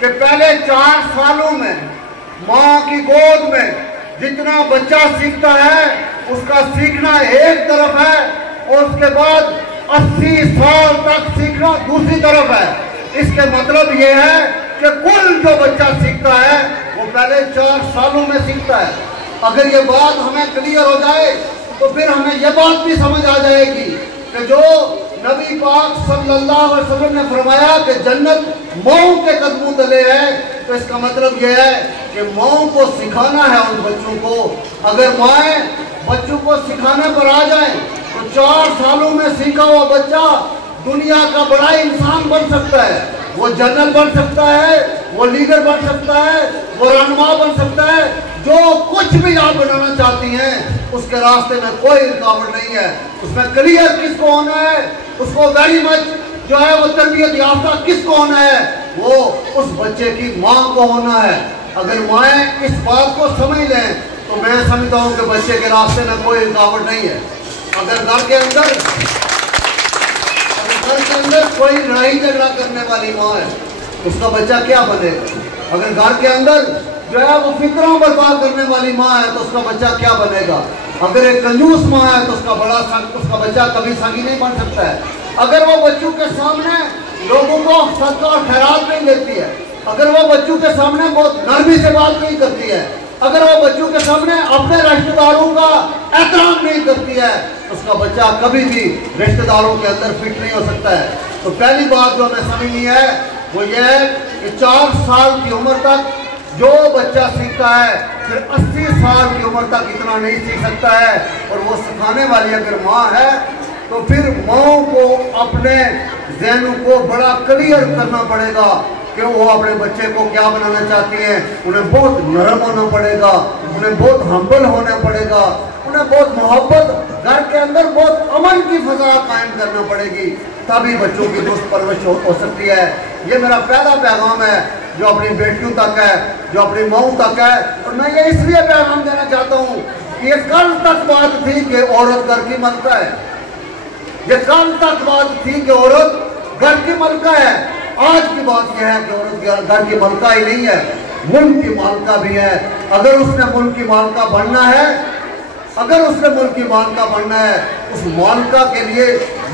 कि पहले 4 सालों में माँ की गोद में जितना बच्चा सीखता है उसका सीखना एक तरफ है और उसके बाद 80 साल तक सीखना दूसरी तरफ है। इसके मतलब ये है कि कुल जो बच्चा सीखता है वो पहले 4 सालों में सीखता है। अगर ये बात हमें क्लियर हो जाए तो फिर हमें यह बात भी समझ आ जाएगी कि जो नबी पाक सल्लल्लाहु अलैहि वसल्लम ने फरमाया कि जन्नत माओं के कदमों तले है, तो इसका मतलब यह है कि माओं को सिखाना है उन बच्चों को। अगर माएँ बच्चों को सिखाने पर आ जाए तो 4 सालों में सीखा हुआ बच्चा दुनिया का बड़ा इंसान बन सकता है। वो जनरल बन सकता है, वो लीडर बन सकता है, वो रहनुमा बन सकता है। जो कुछ भी आप बनाना चाहती हैं उसके रास्ते में कोई रुकावट नहीं है। उसमें क्लियर किसको होना है, उसको वेरी मच जो है वो तरबियत याफ्ता किसको होना है, वो उस बच्चे की माँ को होना है। अगर माएँ इस बात को समझ लें तो मैं समझता हूँ कि बच्चे के रास्ते में कोई रुकावट नहीं है। अगर घर के अंदर कोई लड़ाई झगड़ा करने वाली माँ है उसका बच्चा क्या बनेगा। अगर घर के अंदर जो है वो फिक्रों बर्बाद करने वाली माँ है तो उसका बच्चा क्या बनेगा। अगर एक कंजूस माँ है तो उसका बच्चा कभी संगी नहीं बन सकता है। अगर वो बच्चों के सामने लोगों को सदका और खैरात नहीं देती है, अगर वो बच्चों के सामने बहुत नरमी से बात नहीं करती है, अगर वो बच्चों के सामने अपने रिश्तेदारों का एहतराम नहीं करती है तो उसका बच्चा कभी भी रिश्तेदारों के अंदर फिट नहीं हो सकता है। तो पहली बात जो हमें समझनी है वो ये है कि 4 साल की उम्र तक जो बच्चा सीखता है फिर 80 साल की उम्र तक इतना नहीं सीख सकता है। और वो सिखाने वाली अगर माँ है तो फिर माँ को अपने ज़हन को बड़ा क्लियर करना पड़ेगा कि वो अपने बच्चे को क्या बनाना चाहती हैं। उन्हें बहुत नरम होना पड़ेगा, उन्हें बहुत हम्बल होना पड़ेगा, उन्हें बहुत मोहब्बत घर के अंदर बहुत अमन की फजा कायम करना पड़ेगी, तभी बच्चों की दुरुस्त परवरिश हो सकती है। ये मेरा पहला पैगाम है जो अपनी बेटियों तक है, जो अपनी माओं तक है। और मैं ये इसलिए पैगाम देना चाहता हूँ कि ये कल तक बात थी कि औरत घर की मलका है, ये कल तक बात थी कि औरत घर की मलका है। आज की बात यह है कि औरत घर की मलका ही नहीं है, मुल्क की मालका भी है। अगर उसने मुल्क की मालका बनना है, अगर उसने मुल्क की मालका बनना है, उस मालका के लिए,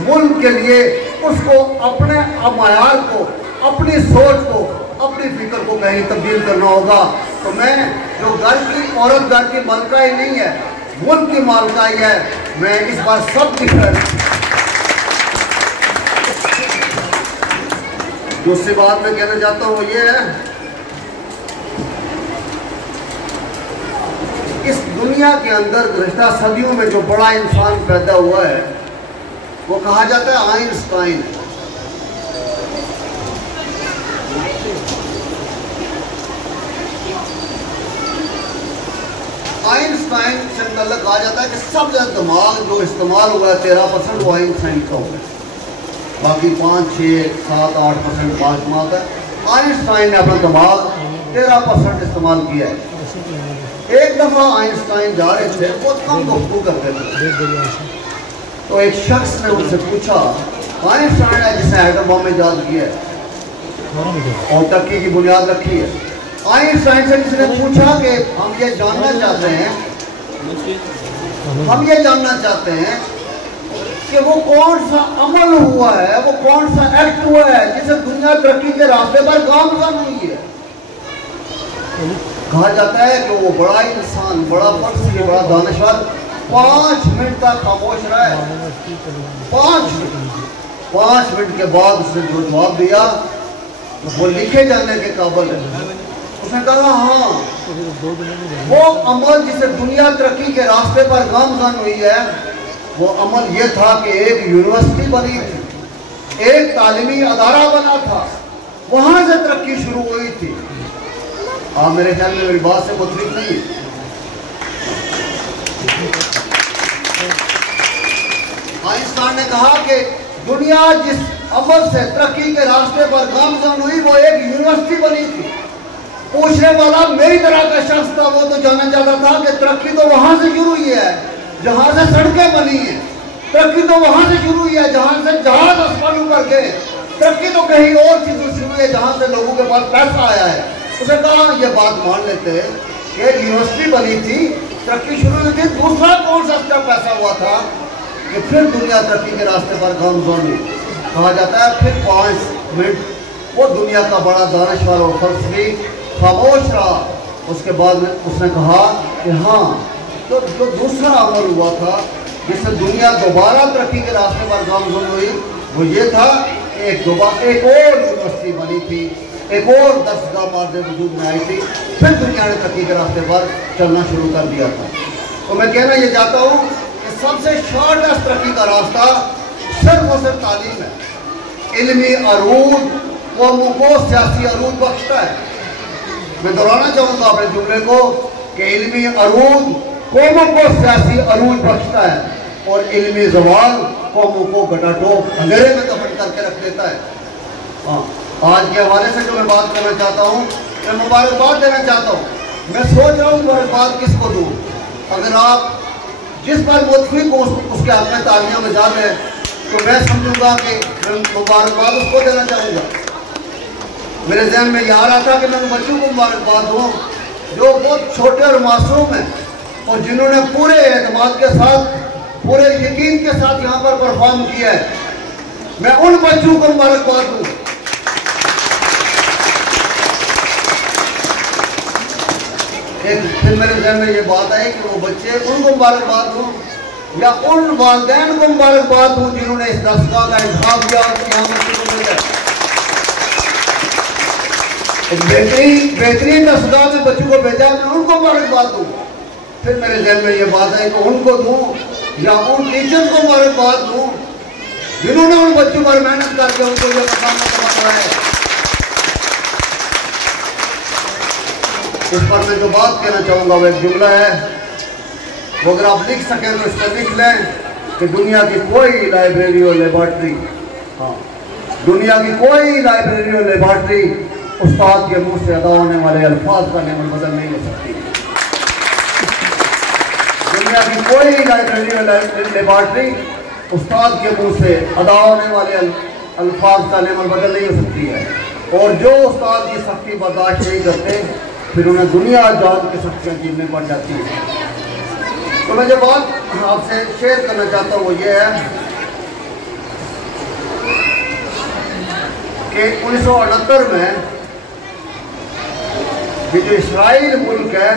मुल्क के लिए उसको अपने अमायार को, अपनी सोच को, अपनी फिक्र को कहीं तब्दील करना होगा। तो मैं जो घर की औरत घर की मालका ही नहीं है, मुल्क की मालका ही है, मैं इस बार सब दूसरी बात मैं कहना चाहता हूँ ये है, इस दुनिया के अंदर गुज़श्ता सदियों में जो बड़ा इंसान पैदा हुआ है वो कहा जाता है आइंस्टाइन। आइंस्टाइन से मतलब कहा जाता है कि सबसे ज़्यादा दिमाग जो इस्तेमाल हुआ है 13% वो आइंस्टाइन का हुआ है, बाकी 5, 6, 7, 8% पाँच मार्क है। आइंस्टाइन ने अपना दिमाग 13% इस्तेमाल किया है। एक दफ़ा आइंस्टाइन जा रहे थे, बहुत कम गुफ्तगू करते थे, तो एक शख्स ने उनसे पूछा, आइंस्टाइन है जिसने एटम बम ईजाद किया है और तरक्की की बुनियाद रखी है। आइंस्टाइन से किसी ने पूछा कि हम ये जानना चाहते हैं कि वो कौन सा अमल हुआ है, वो कौन सा एक्ट हुआ है जिसे दुनिया तरक्की के रास्ते पर गामज़न हुई है। कहा जाता है कि वो बड़ा इंसान, बड़ा फर्ज, बड़ा दानिशवर 5 मिनट तक खामोश रहा है। 5 मिनट के बाद उसने जो जवाब दिया वो लिखे जाने के काबिल है। उसने कहा हाँ, वो अमल जिसे दुनिया तरक्की के रास्ते पर गामज़न हुई है वो अमल ये था कि एक यूनिवर्सिटी बनी थी, एक तालीमी अदारा बना था, वहां से तरक्की शुरू हुई थी। आप मेरे ख्याल में मेरी बात से मुतफिक नहीं है। आइंस्टाइन ने कहा कि दुनिया जिस अमल से तरक्की के रास्ते पर गामजन हुई वो एक यूनिवर्सिटी बनी थी। पूछने वाला मेरी तरह का शख्स था, वो तो जानना चाहता था कि तरक्की तो वहां से शुरू हुई है जहां से सड़कें बनी है, तरक्की तो वहां से शुरू हुई है जहां से जहाज आसमानों पर गए, तरक्की तो कहीं और चीजों से शुरू है जहां से लोगों के पास पैसा आया है। उसे कहा ये बात मान लेते हैं कि एक यूनिवर्सिटी बनी थी, तरक्की शुरू हुई थी। दूसरा कौन सा स्टेप ऐसा हुआ था कि फिर दुनिया तरक्की के रास्ते पर गामजन हुई। कहा जाता है फिर 5 मिनट वो दुनिया का बड़ा दानिशवर और फलसफी खामोश रहा। उसके बाद में उसने कहा कि हाँ, तो जो दूसरा अमल हुआ था जिससे दुनिया दोबारा तरक्की के रास्ते पर गामजन हुई, वो ये था कि एक और यूनिवर्सिटी बनी थी, एक और दरसगाह मार्दे वजूद में आई थी, फिर दुनिया ने तरक्की के रास्ते पर चलना शुरू कर दिया था। तो मैं कहना ये चाहता हूँ कि सबसे शॉर्टेस्ट तरक्की का रास्ता सिर्फ और सिर्फ तालीम है। इल्मी अरूज कौमों को सियासी अरूज बख्शता है। मैं दोहराना चाहूँगा अपने जुमले को कि इल्मी अरूज कौमों को सियासी अरूज बख्शता है और इल्मी ज़वाल कौमों को गटाटोप अंधेरे में दफन करके रख देता है। हाँ, आज के हवाले से जो मैं बात करना चाहता हूँ, मैं मुबारकबाद देना चाहता हूँ। मैं सोच रहा हूँ मुबारकबाद किसको दूँ। अगर आप जिस पर मुतफिक हो उसके हक़ में तालियां बजा दें तो मैं समझूंगा कि मैं मुबारकबाद उसको देना चाहूँगा। मेरे जहन में ये आ रहा था कि मैं बच्चों को मुबारकबाद दूँ जो बहुत छोटे और मासूम हैं और जिन्होंने पूरे एतमाद के साथ, पूरे यकीन के साथ यहाँ पर परफॉर्म किया है। मैं उन बच्चों को मुबारकबाद दूँ। फिर मेरे जहन में ये बात आई कि वो बच्चे, उनको मुबारकबाद दूँ या उन वालिदैन को मुबारकबाद दूँ जिन्होंने इस दरसगाह का इंतखाब किया और यहाँ पर मिल गए। बेहतरीन दरसगाह में बच्चों को भेजा, मैं उनको मुबारकबाद दूँ। फिर मेरे जहन में ये बात आई कि उनको दूँ या उन टीचर्स को मुबारकबाद दूँ जिन्होंने उन बच्चों पर मेहनत करके उनको ये मकाम बनाया। इस पर मैं जो बात कहना चाहूँगा वो एक जुमला है, वो अगर आप लिख सकें तो इस पर लिख लें कि दुनिया की कोई लाइब्रेरी और लेबॉर्ट्री, हाँ, दुनिया की कोई लाइब्रेरी और लेबॉर्ट्री उस्ताद के मुंह से अदा होने वाले अल्फाज का नेमल बदल नहीं हो सकती। दुनिया की कोई लाइब्रेरी और लेबॉर्ट्री उस्ताद के मुंह से अदा होने वाले अल्फाज का नेमल बदल नहीं हो सकती है। और जो उस्ताद की सख्ती बर्दाश्त नहीं करते फिर उन्हें दुनिया जान की सख्तियाँ झेलनी पड़ जाती है। तो मैं जो बात आपसे शेयर करना चाहता हूँ वो ये है कि 1969 में ये जो इस्राइल मुल्क है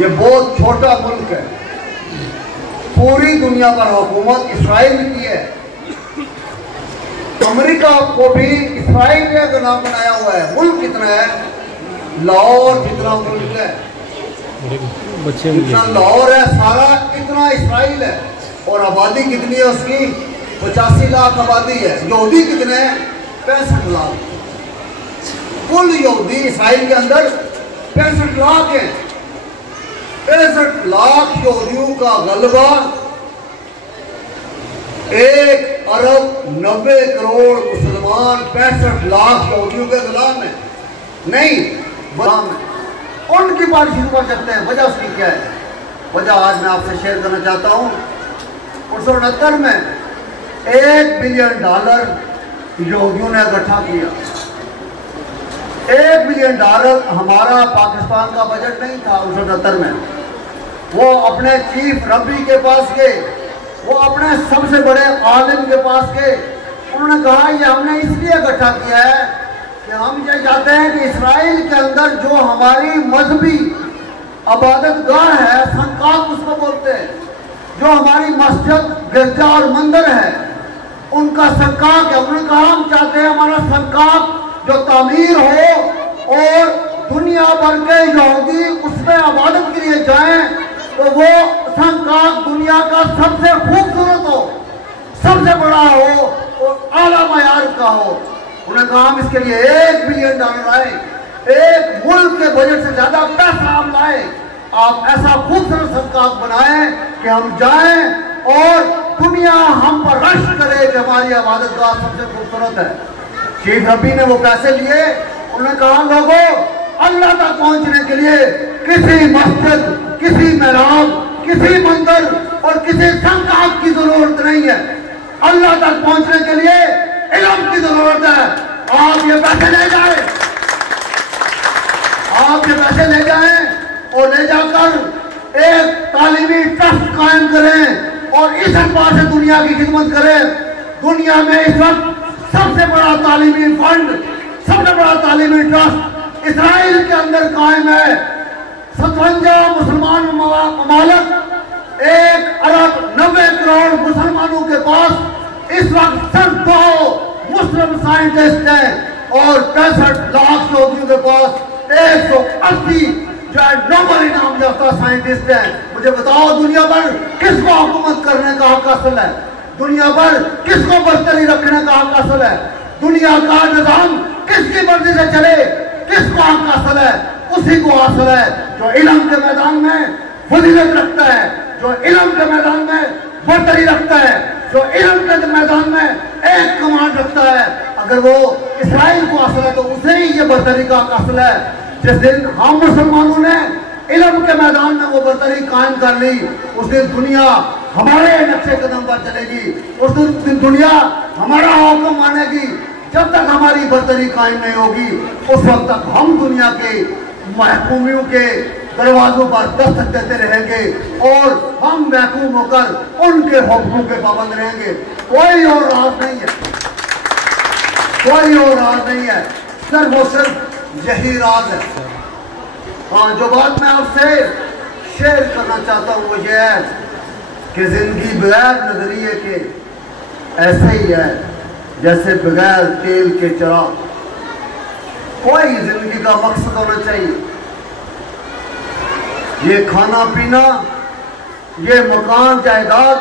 ये बहुत छोटा मुल्क है, पूरी दुनिया पर हुकूमत इस्राइल की है। अमेरिका को भी इस्राइल का नाम बनाया हुआ है। मुल्क कितना है? लाहौर जितना मुल्क है, जितना लाहौर है सारा इतना इस्राइल है। और आबादी कितनी है उसकी? 85 लाख आबादी है। यहूदी कितने हैं? 65 लाख। कुल यहूदी इस्राइल के अंदर 65 लाख है। 65 लाख यहूदियों का गलबा 1 अरब 90 करोड़ मुसलमान 65 लाख यहूदियों के गुलाम है। नहीं, उनकी पॉलिसी कर सकते हैं। वजह उसकी क्या है? वजह आज मैं आपसे शेयर करना चाहता हूँ। 1969 में $1 बिलियन यहूदियों ने इकट्ठा किया। $1 बिलियन हमारा पाकिस्तान का बजट नहीं था 1969 में। वो अपने चीफ रबी के पास गए, वो अपने सबसे बड़े आलिम के पास गए। उन्होंने कहा ये हमने इसलिए इकट्ठा किया है कि हम ये चाहते हैं कि इस्राइल के अंदर जो हमारी मजहबी इबादत गाह है, संकाक उसको बोलते हैं, जो हमारी मस्जिद, गिरजा और मंदिर है, उनका संकाक है। उन्होंने कहा हम चाहते हैं हमारा संकाक जो तामीर हो और दुनिया भर के यहूदी उसमें इबादत के लिए जाएं, तो वो संकाक दुनिया का सबसे खूबसूरत हो, सबसे बड़ा हो और लगा हो। उन्होंने कहा हम इसके लिए $1 बिलियन लाए, एक मुल्क के बजट से ज्यादा पैसा हम लाए। आप ऐसा खूबसूरत सदका बनाएं कि हम जाएं और दुनिया हम पर रश करे कि हमारी इबादतगाह सबसे खूबसूरत है। चीफ रबी ने वो पैसे लिए, उन्होंने कहा लोगों, अल्लाह तक पहुंचने के लिए किसी मस्जिद, किसी मेहराब, किसी मंदिर और किसी संकाफ की जरूरत नहीं है। अल्लाह तक पहुंचने के लिए इल्म की जरूरत है। आप ये पैसे ले जाएं, आप ये पैसे ले जाएं और ले जाकर एक तालीमी ट्रस्ट कायम करें और इस अखबार से दुनिया की खिदमत करें। दुनिया में इस वक्त सबसे बड़ा तालीमी फंड, सबसे बड़ा तालीमी ट्रस्ट इस्राइल के अंदर कायम है। 57 मुसलमान ममालिक, 1 अरब 90 करोड़ मुसलमानों के पास इस वक्त सिर्फ 2 मुस्लिम साइंटिस्ट हैं और 65 लाख सऊदियों के पास 180 जो है नोबेल इनाम याफ्ता साइंटिस्ट हैं। मुझे बताओ, दुनिया भर किसको हुकूमत करने का हक हासिल है? दुनिया भर किसको बरतरी रखने का हक हासिल है? दुनिया का निजाम किसकी मर्जी से चले, किसको हक हासिल है? उसी को हासिल है जो इल्म के मैदान में फजीलत रखता है, जो इल्म के मैदान में बरतरी रखता है, जो इल्म के मैदान में एक कमांड रखता है। अगर वो इस्राइल को हासिल है तो उसे ही ये बरतरी का हक हासिल है। जिस दिन हम मुसलमानों ने इल्म के मैदान में वो बरतरी कायम कर ली, उस दिन दुनिया हमारे नक्शे कदम पर चलेगी, उस दिन दुनिया हमारा हुक्म मानेगी। जब तक हमारी बरतरी कायम नहीं होगी, उस वक्त तक हम दुनिया के महकूमियों के दरवाजों पर दस्तक देते रहेंगे और हम महकूम होकर उनके हुक्मों के पाबंद रहेंगे। कोई और राज नहीं है, कोई और राज नहीं है, सिर्फ और सिर्फ यही राज है। हाँ, जो बात मैं आपसे शेयर करना चाहता हूँ वो ये है कि जिंदगी बगैर नजरिए के ऐसे ही है जैसे बगैर तेल के चिराग। कोई जिंदगी का मकसद होना चाहिए। ये खाना पीना, ये मकान जायदाद,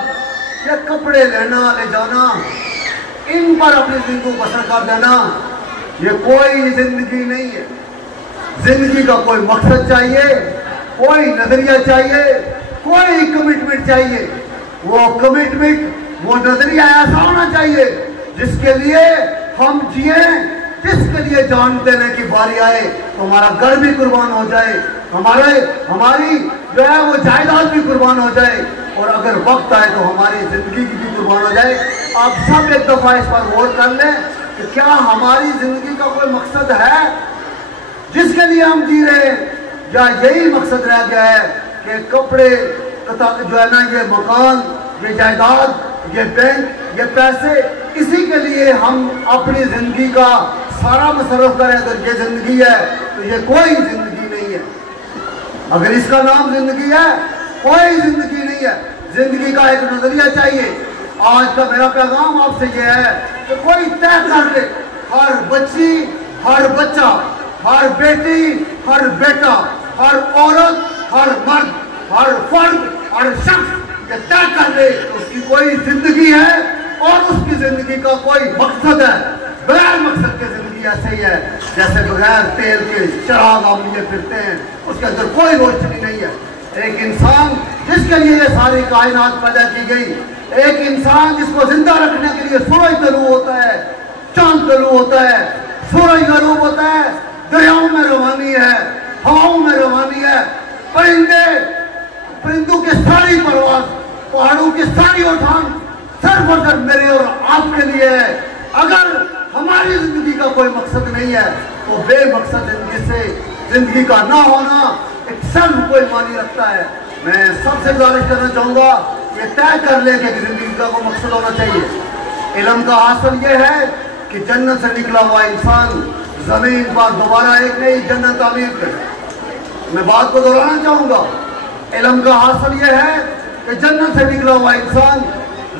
ये कपड़े लेना ले जाना, इन पर अपनी जिंदगी को बसर कर देना, ये कोई जिंदगी नहीं है। जिंदगी का कोई मकसद चाहिए, कोई नजरिया चाहिए, कोई कमिटमेंट चाहिए। वो कमिटमेंट, वो नजरिया ऐसा होना चाहिए जिसके लिए हम जिए, जिसके लिए जान देने की बारी आए तो हमारा घर भी कुर्बान हो जाए, हमारी जो है वो जायदाद भी कुर्बान हो जाए, और अगर वक्त आए तो हमारी जिंदगी भी कुर्बान हो जाए। आप सब एक दफा इस पर गौर कर लें कि क्या हमारी जिंदगी का कोई मकसद है जिसके लिए हम जी रहे हैं, या यही मकसद रह गया है कि कपड़े जो है ना, ये मकान, ये जायदाद, ये बैंक, ये पैसे, इसी के लिए हम अपनी जिंदगी का सारा मुसर्रफ करें। अगर ये जिंदगी है तो ये कोई जिंदगी नहीं है। अगर इसका नाम जिंदगी है, कोई जिंदगी नहीं है। जिंदगी का एक नजरिया चाहिए। आज का मेरा पैगाम आपसे ये है कि कोई तय कर ले, हर बच्ची, हर बच्चा, हर बेटी, हर बेटा, हर औरत, हर मर्द, हर फर्द, हर शख्स ये तय कर ले उसकी कोई जिंदगी है और उसकी जिंदगी का कोई मकसद है। बगैर मकसद की जिंदगी ऐसे ही है जैसे बगैर तेल के चिराग हम लिए फिरते हैं, उसके अंदर कोई रोशनी नहीं है। एक इंसान जिसके लिए ये सारी कायनात पैदा की गई, एक इंसान जिसको जिंदा रखने के लिए सूरज तलू होता है, चांद तलू होता है, सूरज गरूब होता है, दरियाओं में रवानी है, हवाओं में रवानी है, परिंदों की सारी परवाज, पहाड़ों की सारी उठान सिर्फ और सिर्फ मेरे और आपके लिए है। अगर हमारी जिंदगी का कोई मकसद नहीं है तो बेमकसद जिंदगी का ना होना एक सिर्फ कोई मानी रखता है। मैं सबसे गुजारिश करना चाहूंगा, ये तय कर ले कि जिंदगी का कोई मकसद होना चाहिए। इल्म का हासिल ये है कि जन्नत से निकला हुआ इंसान जमीन पर दोबारा एक नई जन्नत तामीर करे। मैं बात को दोहराना चाहूंगा, इल्म का हासिल ये है कि जन्नत से निकला हुआ इंसान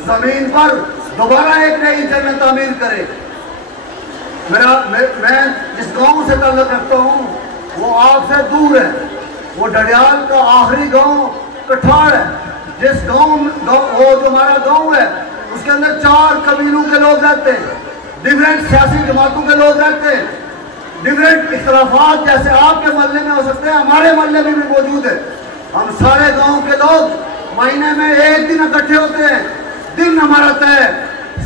जमीन पर दोबारा एक नई जन्नत तामीर करे। मैं जिस गांव से ताल्लुक रखता हूँ वो आपसे दूर है, वो डडियाल का आखिरी गांव कठाड़ है। जिस गांव वो जो हमारा गांव है उसके अंदर 4 कबीलों के लोग रहते हैं। डिफरेंट सियासी जमातों के लोग रहते हैं, डिफरेंट इख्तलाफात जैसे आपके मोहल्ले में हो सकते हैं, हमारे मोहल्ले में भी मौजूद है। हम सारे गांव के लोग महीने में एक दिन इकट्ठे होते हैं, दिन हमारा तय,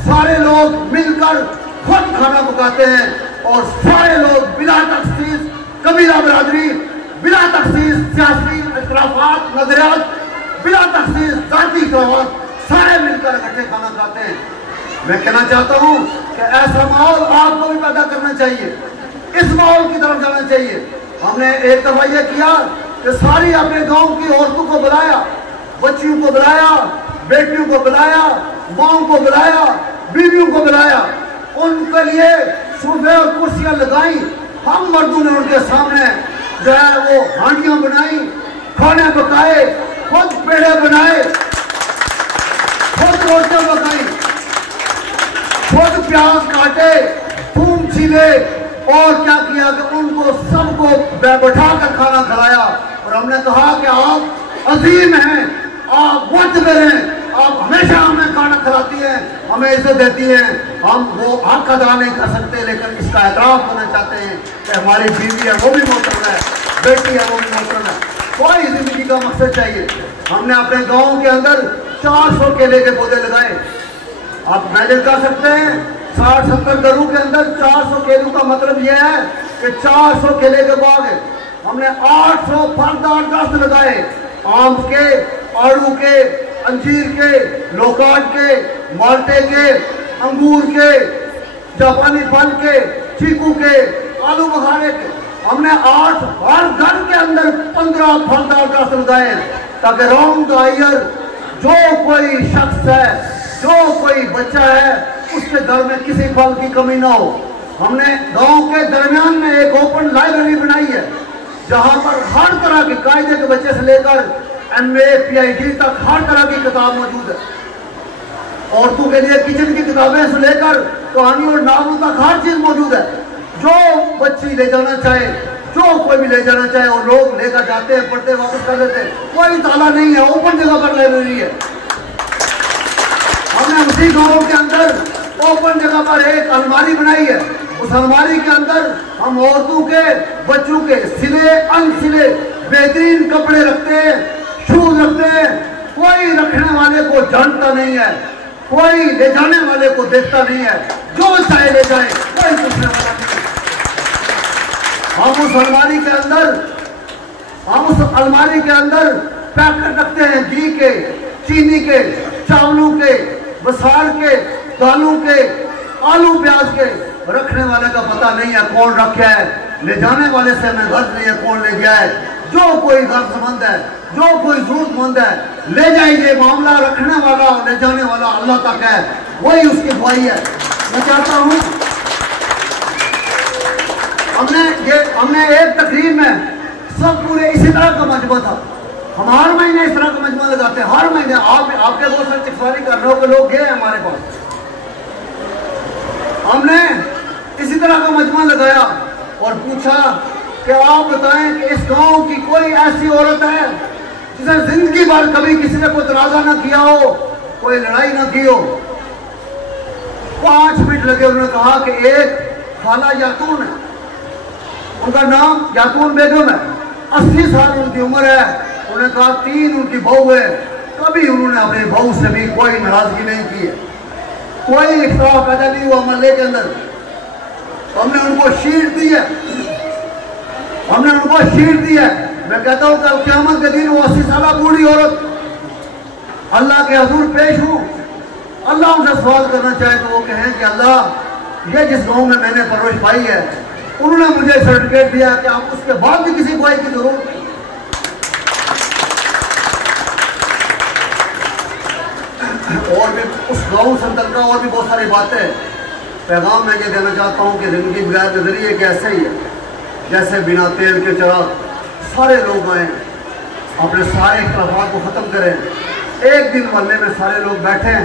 सारे लोग मिलकर खुद खाना पकाते हैं और सारे लोग बिना तखसीस कबीला बरादरी, बिना तखसीस सियासी इख्तलाफात नजरियात, बिना तखसीस जाति इख्तलाफात, सारे मिलकर इकट्ठे खाना खाते हैं। मैं कहना चाहता हूँ कि ऐसा माहौल आपको भी पैदा करना चाहिए, इस माहौल की तरफ जाना चाहिए। हमने एक दफा यह किया कि सारी अपने गांव की औरतों को बुलाया, बच्चियों को बुलाया, बेटियों को बुलाया, माओं को बुलाया, बीवियों को बुलाया, उनके लिए सोफे और कुर्सियां लगाई। हम मर्दों ने उनके सामने जो है वो हांडियां बनाई, खाने पकाए, खुद पेड़े बनाए, खुद रोटियां पकाई, खुद प्याज काटे, थूम छीले और क्या किया कि उनको सबको बैठा कर खाना खिलाया। और हमने कहा कि आप अजीम हैं, आप वक्त में हैं, आप हमेशा हमें खाना खिलाती हैं, हमें इज्जत देती हैं, हम वो हक अदा नहीं कर सकते, लेकिन इसका एतराफ़ करना चाहते हैं कि हमारी बीवी है वो भी मोहतरम है, बेटी है वो भी मोहतरम है। कोई जिंदगी का मकसद चाहिए। हमने अपने गाँव के अंदर 400 केले के पौधे लगाए। आप इमेजिन कर सकते हैं 60-70 घरों के अंदर 400 केलों का मतलब यह है कि 400 केले के बाग है। हमने 800 फलदार दरख्त लगाए, आम के, आड़ू के, अंजीर के, लोकाट के, माल्टे के, अंगूर के, जापानी फल के, चीकू के, आलू बुखारे के। हमने हर घर के अंदर 15 फलदार दरख्त लगाए हैं ताकि राउंड द ईयर जो कोई शख्स है, जो कोई बच्चा है, उसके घर में किसी फल की कमी ना हो। हमने गांव के दरमियान में एक ओपन लाइब्रेरी बनाई है जहां पर हर तरह के कायदे के बच्चे से लेकर MA PhD तक हर तरह की किताब मौजूद है। औरतों के लिए किचन की किताबें से लेकर कहानी और नावलों तक हर चीज मौजूद है। जो बच्ची ले जाना चाहे, जो कोई भी ले जाना चाहे, और लोग लेकर जाते हैं, पढ़ते वापस कर देते हैं, कोई ताला नहीं है, ओपन जगह पर लाइब्रेरी है। हमने उसी गाँव के अंदर ओपन जगह पर एक अलमारी बनाई है। उस अलमारी के अंदर हम औरतों के, बच्चों के सिले अनसिले बेहतरीन कपड़े रखते हैं, शूज रखते हैं। कोई रखने वाले को जानता नहीं है, कोई ले जाने वाले को देखता नहीं है, जो चाहे ले जाए, कोई पूछने वाला नहीं। हम उस अलमारी के अंदर पैकेट रखते हैं घी के, चीनी के, चावलों के, बसार के, दालों के, आलू प्याज के। रखने वाले का पता नहीं है कौन रखा है, ले जाने वाले से हमें गर्ज नहीं है कौन ले गया है। जो कोई गर्जमंद है, जो कोई जरूरतमंद है, ले जाइए। मामला रखने वाला और ले जाने वाला अल्लाह तक है, वही उसकी दुआई है। मैं चाहता हूँ हमने एक तकरीर में सब पूरे इसी तरह का मजमा था। हम हर महीने इस तरह का मजमा लगाते हैं, हर महीने। आपके बहुत सारे चिकसवारी करने के लोग गए हमारे पास। हमने इसी तरह का मजमा लगाया और पूछा कि आप बताएं कि इस गांव की कोई ऐसी औरत है जिसे जिंदगी भर कभी किसी ने कोई तराजा ना किया हो, कोई लड़ाई ना की हो। 5 मिनट लगे। उन्होंने कहा कि एक खाला यातून है, उनका नाम यातून बेगम है, 80 साल उनकी उम्र है। उन्होंने कहा 3 उनकी बहू है, कभी उन्होंने अपनी बहू से भी कोई नाराजगी नहीं की है, कोई इख्तलाफ पैदा नहीं हुआ मोहल्ले के अंदर। हमने उनको शीट दी है, मैं कहता हूँ कल क़यामत के दिन वो 80 साल बूढ़ी औरत अल्लाह के हजूर पेश हो, अल्लाह उनसे सवाल करना चाहे तो वो कहें कि अल्लाह ये जिस गांव में मैंने परवरिश पाई है, उन्होंने मुझे सर्टिफिकेट दिया कि आप उसके बाद भी किसी गवाही की जरूरत नहीं। और भी उस गाँव से का और भी बहुत सारी बातें पैगाम मैं ये देना चाहता हूँ कि जिंदगी बगैर नजरिए के ऐसे ही है जैसे बिना तेल के चिराग। सारे लोग आए, अपने सारे इख्तलाफात को ख़त्म करें। एक दिन मोहल्ले में सारे लोग बैठकर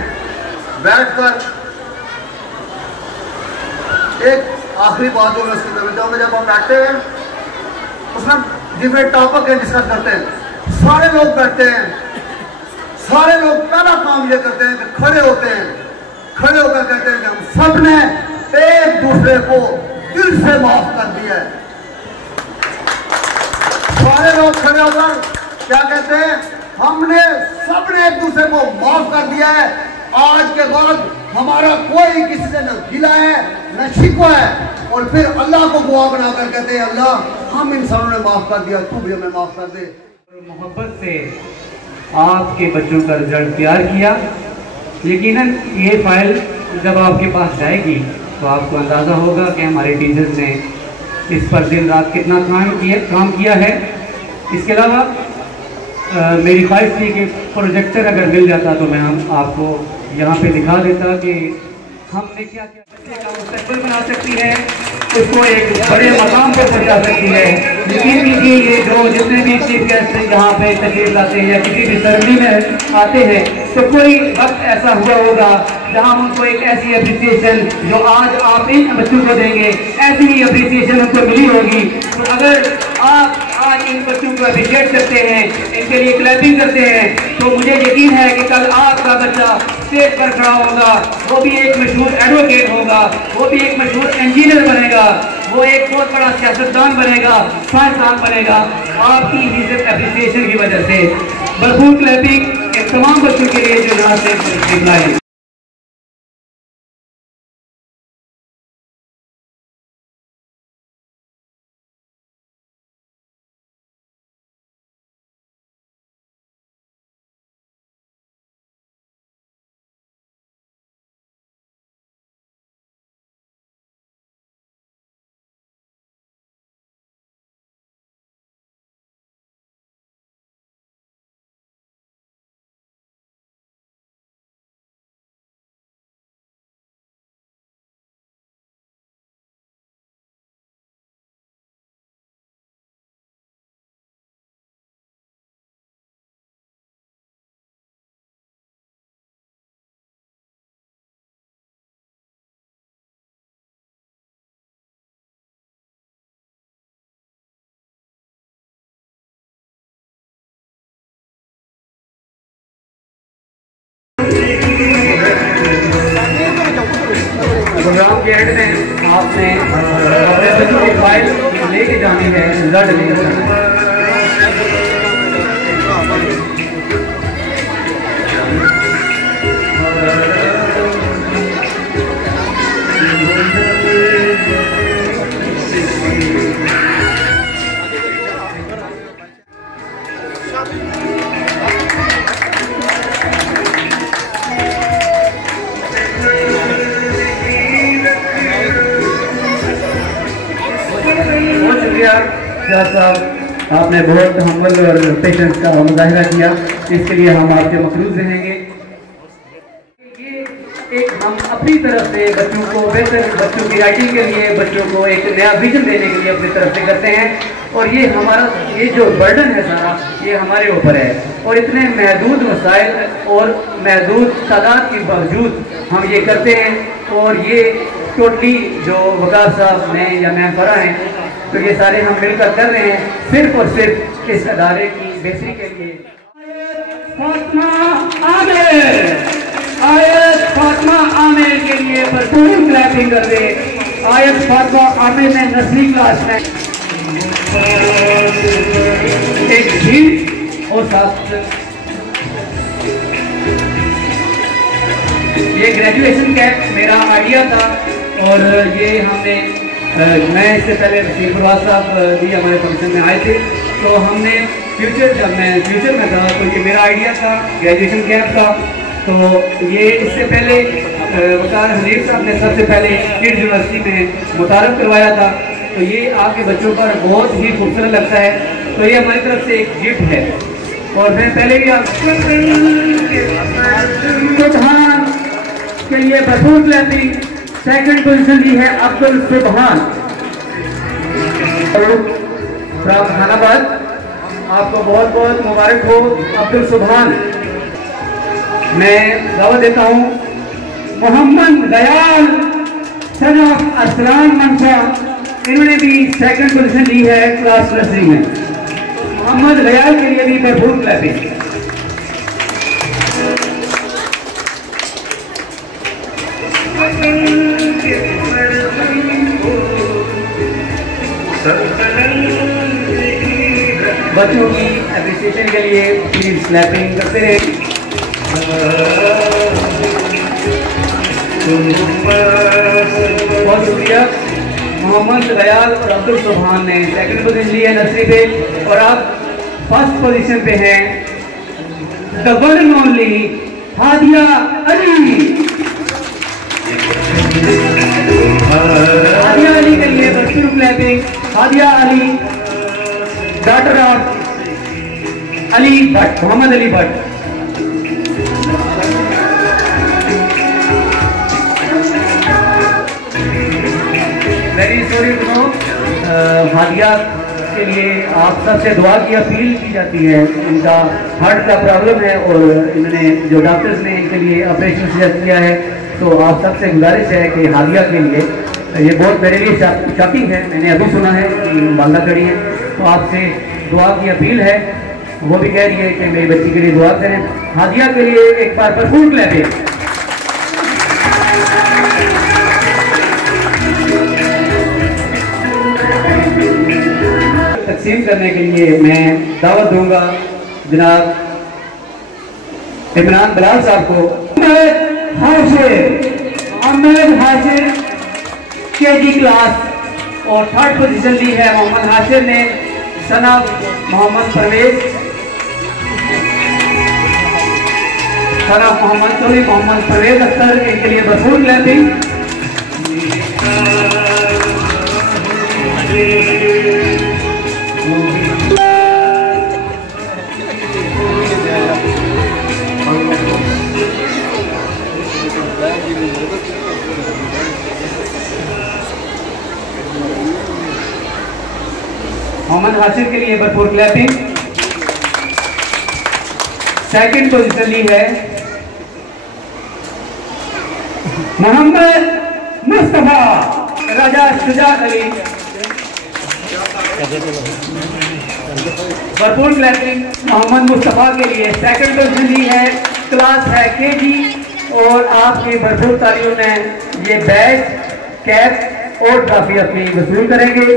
एक आखिरी बात जो मैं उसकी करना चाहूँगा, जब हम बैठते हैं उसमें डिफरेंट टॉपिक है डिस्कस करते हैं। सारे लोग बैठते हैं, सारे लोग पहला काम ये करते हैं कि खड़े होते हैं, खड़े होकर कहते हैं कि हम सब ने एक दूसरे को दिल से माफ कर दिया है। सारे लोग खड़े होकर क्या कहते हैं, हमने सबने एक दूसरे को माफ कर दिया है। आज के बाद हमारा कोई किसी से न गिला है न शिकवा है। और फिर अल्लाह को दुआ बनाकर कहते हैं, अल्लाह हम इंसानों ने माफ कर दिया, तू भी हमें माफ कर दे। मोहब्बत से आपके बच्चों का रिजल्ट तैयार किया। यकीनन ये फाइल जब आपके पास जाएगी तो आपको अंदाज़ा होगा कि हमारे टीचर्स ने इस पर दिन रात कितना काम किया है। इसके अलावा मेरी ख्वाहिश थी कि प्रोजेक्टर अगर मिल जाता तो मैं आपको यहाँ पे दिखा देता कि हमने क्या क्या बच्चे का मुस्तकबिल बना सकती है, उसको एक बड़े मकाम पर पहुँचा सकती है। यकीन कीजिए ये जो जितने भी चीफ गेस्ट यहाँ पे तशरीफ लाते हैं या किसी भी सेरेमनी में आते हैं तो कोई वक्त ऐसा हुआ होगा जहाँ उनको एक ऐसी अप्रिसिएशन जो आज आप इन बच्चों को देंगे, ऐसी ही अप्रिसिएशन उनको मिली होगी। तो अगर आप आज इन बच्चों को अप्रिशिएट करते हैं, इनके लिए क्लैपिंग करते हैं, तो मुझे यकीन है कि कल आपका बच्चा स्टेज पर खड़ा होगा, वो भी एक मशहूर एडवोकेट होगा, वो भी एक मशहूर इंजीनियर बनेगा, वो एक बहुत बड़ा सियासतदान बनेगा, साइंसदान बनेगा, आपकी इज्जत अप्रिसिएशन की वजह से। भरपूर क्लैपिंग तमाम बच्चों के लिए जो यहाँ से लाए। प्रोग्राम के एंड में आपने अपने बच्चों की फाइल लेके जानी है, रिजल्ट लेके जाना है। साहब आपने बहुत हम्बल और पेशेंस का मुजाहिरा किया, इसके लिए हम आपके मखलूस रहेंगे। ये एक हम अपनी तरफ से बच्चों को बेहतर, बच्चों की राइटिंग के लिए, बच्चों को एक नया विजन देने के लिए अपनी तरफ से करते हैं। और ये हमारा ये जो बर्डन है सारा ये हमारे ऊपर है। और इतने महदूद वसाइल और महदूद तादाद के बावजूद हम ये करते हैं। और ये टोटली जो वकार साहब ने या मैं फरा हैं तो ये सारे हम मिलकर कर रहे हैं सिर्फ और सिर्फ इस अदारे की बेहतरी के लिए। फातिमा आमिर, आयत फातिमा आमिर के लिए भरपूर क्लैपिंग कर दे। आयत फातिमा आमिर ने नर्सरी क्लास में एक गीत और साथ ये ग्रेजुएशन कैंप मेरा आइडिया था। और ये हमने मैं इससे पहले रसीफुल्लाह साहब भी हमारे फंक्शन में आए थे, तो हमने जब मैं फ्यूचर में था तो ये मेरा आइडिया था ग्रेजुएशन कैंप का। तो ये इससे पहले वकार हनीफ साहब ने सबसे पहले किड यूनिवर्सिटी में मुतारफ करवाया था। तो ये आपके बच्चों पर बहुत ही खूबसूरत लगता है, तो ये हमारी तरफ से एक गिफ्ट है। और मैं पहले भी सुबहान के लिए भरपूर क्लैपिंग। सेकंड पोजीशन ली है अब्दुल सुबहान फ्रॉम जहानाबाद। आपको बहुत बहुत मुबारक हो अब्दुल सुबहान। मैं दावा देता हूँ मोहम्मद गयाल सन ऑफ असलाम मंशा, इन्होंने भी सेकंड पोजीशन ली है क्लास नर्सरी में। मोहम्मद गयाल के लिए भी भरपूर क्लैपिंग। बच्चों की अप्रिसिएशन के लिए प्लीज क्लैपिंग करते रहे। बहुत शुक्रिया। मोहम्मद दयाल और अब्दुल सुभान ने सेकंड पोजीशन ली है नर्सरी पे, और आप फर्स्ट पोजीशन पे हैं the one and only Hadia Ali. Hadia Ali के लिए भरपूर clapping. Hadia Ali, daughter of Ali Bhatt, Mohammad Ali Bhatt. Very sorry to know, Hadia के लिए आप सबसे दुआ की अपील की जाती है। इनका हार्ट का प्रॉब्लम है और इन्होंने जो डॉक्टर्स ने इनके लिए ऑपरेशन सजेस्ट किया है, तो आप सबसे गुजारिश है कि हादिया के लिए, ये बहुत मेरे लिए शॉकिंग है, मैंने अभी सुना है कि वालदा कड़ी है, तो आपसे दुआ की अपील है। वो भी कह रही है कि मेरी बच्ची के लिए दुआ करें। हादिया के लिए एक बार भरपूर क्लैपिंग। तकसीम करने के लिए मैं दावत दूंगा जनाब इमरान बिलाल साहब को। अहमद हाशिर केजी क्लास और थर्ड पोजीशन ली है मोहम्मद हाशिर ने, सना मोहम्मद परवेज, सना मोहम्मद चौधरी, मोहम्मद परवेज अख्तर, इनके लिए भरपूर क्लैपिंग। मोहम्मद हाशिर के लिए भरपूर क्लैपिंग। सेकंड पोजीशन ली है मोहम्मद मुस्तफा राजा शुजा अली, भरपूर क्लैपिंग मोहम्मद मुस्तफा के लिए। सेकंड पोजीशन ली है, क्लास है केजी, और आपकी भरपूर तालियों में ये बैच, कैप और ट्रॉफी अपनी वसूल करेंगे।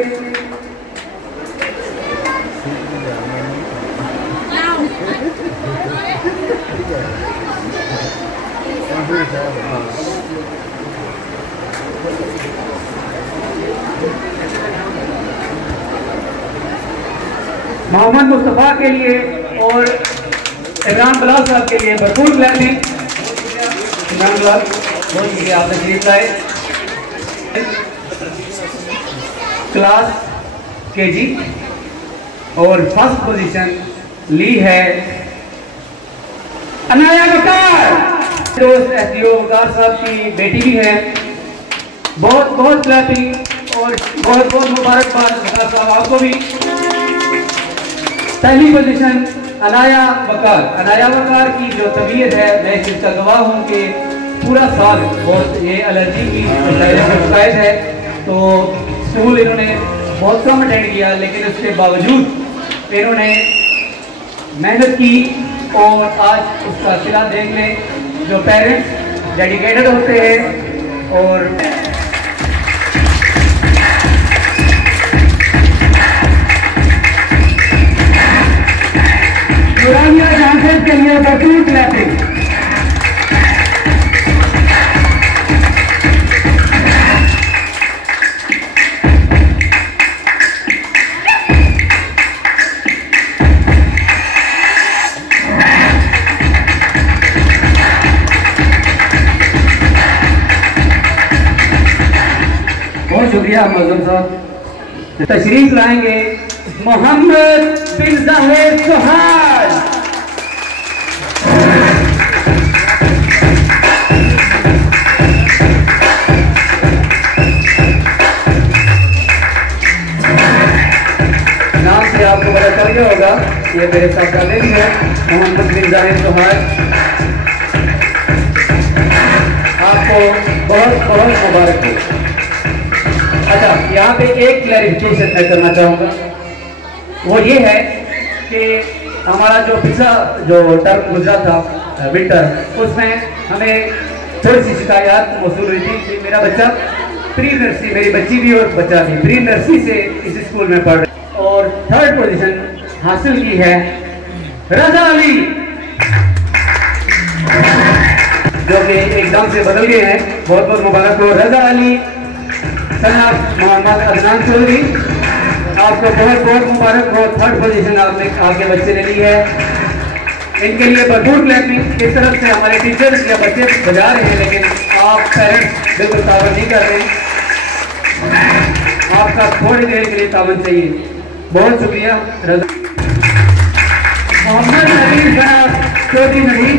मोहम्मद मुस्तफा के लिए और इमरान बिलाल साहब के लिए भरपूर क्लैपिंग। इमरान बिलाल, बहुत शुक्रिया आपने तशरीफ लाए। क्लास केजी और फर्स्ट पोजीशन ली है अनाया वकार, दोस्त एसडीओ वकार साहब की बेटी भी है। बहुत बहुत क्लैपिंग और बहुत बहुत मुबारकबाद वकार साहब आपको भी। पहली पोजीशन अनाया वकार। अनाया वकार की जो तबीयत है, मैं इस चीज़ का गवाह हूँ कि पूरा साल बहुत ये एलर्जी की शिकायत है, तो स्कूल इन्होंने बहुत कम अटेंड किया, लेकिन उसके बावजूद इन्होंने मेहनत की और आज उसका सिला देख लें। जो पेरेंट्स डेडिकेटेड होते हैं और के लिए भरपूर क्लैपिंग। बहुत शुक्रिया मज़लूम साहब। तशरीफ लाएंगे मोहम्मद बिन जाहिद सुहाल। नाम से आपको पता चल गया होगा, ये मेरे साथ का भी है मोहम्मद बिन जाहिद सुहाल। आपको बहुत बहुत मुबारक हो। अच्छा, यहाँ पे एक क्लैरिफिकेशन मैं करना चाहूँगा, वो ये है कि हमारा जो पिछला जो टर्म गुजरा था विंटर, उसमें हमें थोड़ी सी शिकायत मौसूल हुई थी कि मेरा बच्चा प्री नर्सरी, मेरी बच्ची भी और बच्चा भी प्री नर्सरी से इस स्कूल में पढ़ रहे, और थर्ड पोजीशन हासिल की है रजा अली, जो कि एकदम से बदल गए हैं। बहुत बहुत मुबारक हो रजा अली सनाब मोहम्मद अदनान चौधरी, आपको बहुत बहुत मुबारक हो। 3rd पोजीशन आपने आपके बच्चे ने ली है। इनके लिए भरपूर क्लैपिंग। इस तरफ से हमारे टीचर्स या बच्चे बजा रहे हैं, लेकिन आप पेरेंट्स बिल्कुल तावन नहीं कर रहे हैं। आपका थोड़ी देर के लिए तावन चाहिए। बहुत शुक्रिया रजा। मोहम्मद नबील साहब चौधरी नबील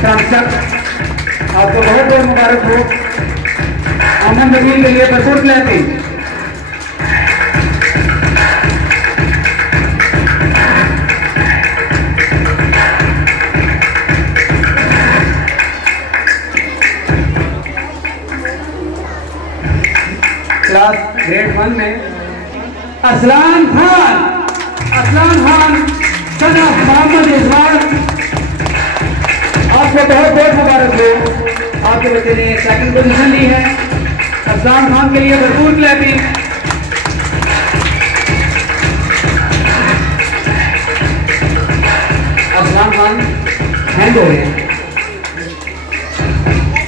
शामचक, आपको बहुत बहुत मुबारक हो। मोहम्मद नबील के लिए भरपूर क्लैपिंग। क्लास ग्रेड 1 में असलान खान सन ऑफ मोहम्मद इजवान, आपको बहुत बहुत मुबारक हो। आपके बच्चे ने 2nd पोजीशन ली है। असलान खान के लिए भरपूर क्लैपिंग। असलान खान हैंड हो गए,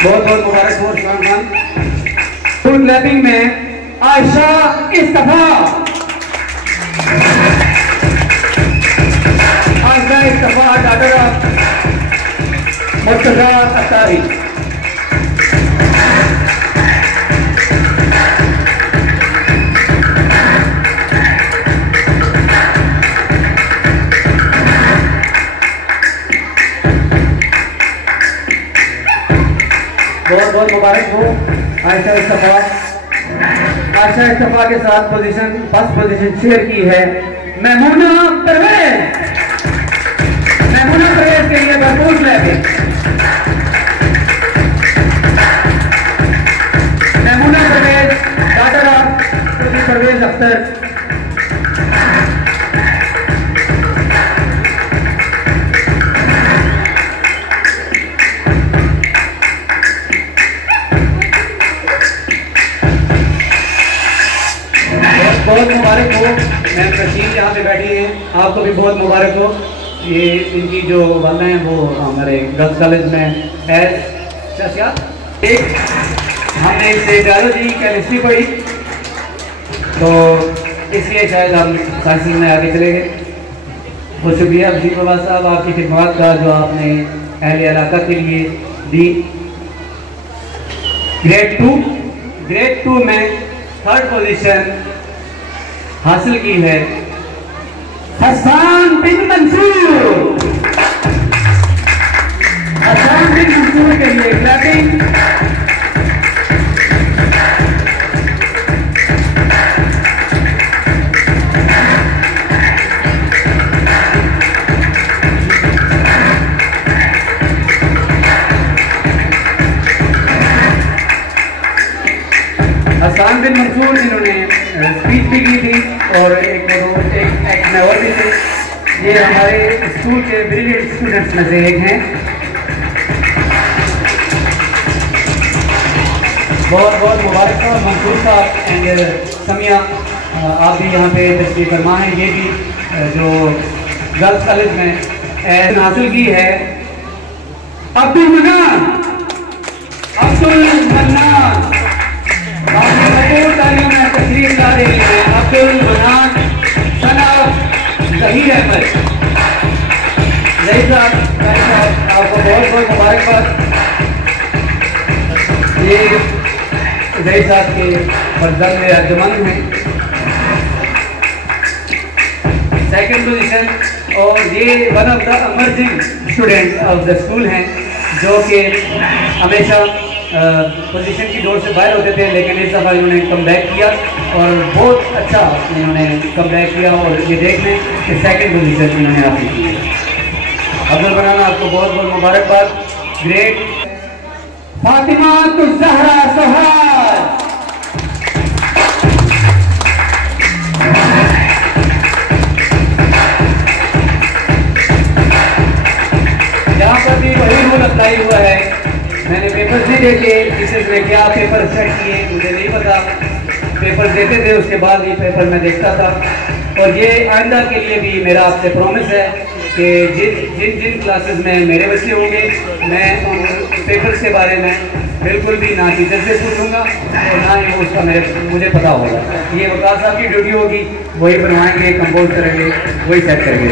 बहुत बहुत मुबारक हो असलान खान। फुल क्लैपिंग में आयशा इस्तफा, आयशा इस्तफा डॉक्टर ऑफ मुर्तजा अत्तारी। बहुत बहुत मुबारक हो आयशा इस्तफा। आयशा इस्तफा के साथ फर्स्ट पोजीशन शेयर की है महमूना परवेज। महमूना परवेज के लिए भरपूर clapping. Mahmuna Parvez doctor of Parvez Akhtar. बहुत मुबारक हो। मैम रशीद यहाँ पे बैठी हैं, आपको भी बहुत मुबारक हो। ये इनकी जो वाला हैं वो हमारे गर्ल्स कॉलेज में क्या एक हमने इससे बायोलॉजी केमिस्ट्री पढ़ी, तो इसलिए शायद हम साइंस में आगे चले गए। बहुत शुक्रिया वजीर प्रवास साहब, आपकी खिदमत का जो आपने अहले इलाका के लिए दी। ग्रेड 2 में 3rd पोजीशन हासिल की है हसन बिन मंसूर। हसन बिन मंसूर के लिए क्लैपिंग। हसन बिन मंसूर जिन्होंने स्पीच भी की थी और एक और भी थे। ये हमारे स्कूल के ब्रिलियंट स्टूडेंट्स में से एक हैं। बहुत बहुत मुबारक हो मंसूर साहब एंड समिया, आप भी यहाँ पे तशरीफ फरमा हैं। ये भी जो गर्ल्स कॉलेज में हासिल की है अब्दुल मन्नान। तालियों में तशरीफ ला रहे हैं अब्दुल मन्नान सनाब ज़हीर अहमद। ज़हीर साहब आपको बहुत बहुत मुबारकबाद। ये ज़हीर साहब के फर्जंद अर्जुमंद हैं। 2nd पोजीशन, और ये one of the emerging student of the school हैं, जो कि हमेशा पोजीशन की दौड़ से बाहर होते थे, लेकिन इस दफ़ा इन्होंने कम बैक किया और बहुत अच्छा इन्होंने कम बैक किया। और ये देख लें कि 2nd पोजीशन इन्होंने हासिल की है। अब्दुल मन्नान आपको बहुत बहुत मुबारकबाद। ग्रेट फातिमा ज़हरा सोहार, यहाँ पर भी वही रूल अप्लाई हुआ है। मैंने पेपर नहीं देखे, इससे क्या पेपर सेट किए मुझे नहीं पता। पेपर देते थे, उसके बाद ये पेपर मैं देखता था और ये आइंदा के लिए भी मेरा आपसे प्रॉमिस है कि जिन क्लासेस में मेरे बच्चे होंगे मैं उन पेपर्स के बारे में बिल्कुल भी ना टीचर से पूछूंगा और ना ही उसका मुझे पता होगा। ये वकार साहब की ड्यूटी होगी, वही बनवाएंगे, कंपोज करेंगे, वही सेट करेंगे।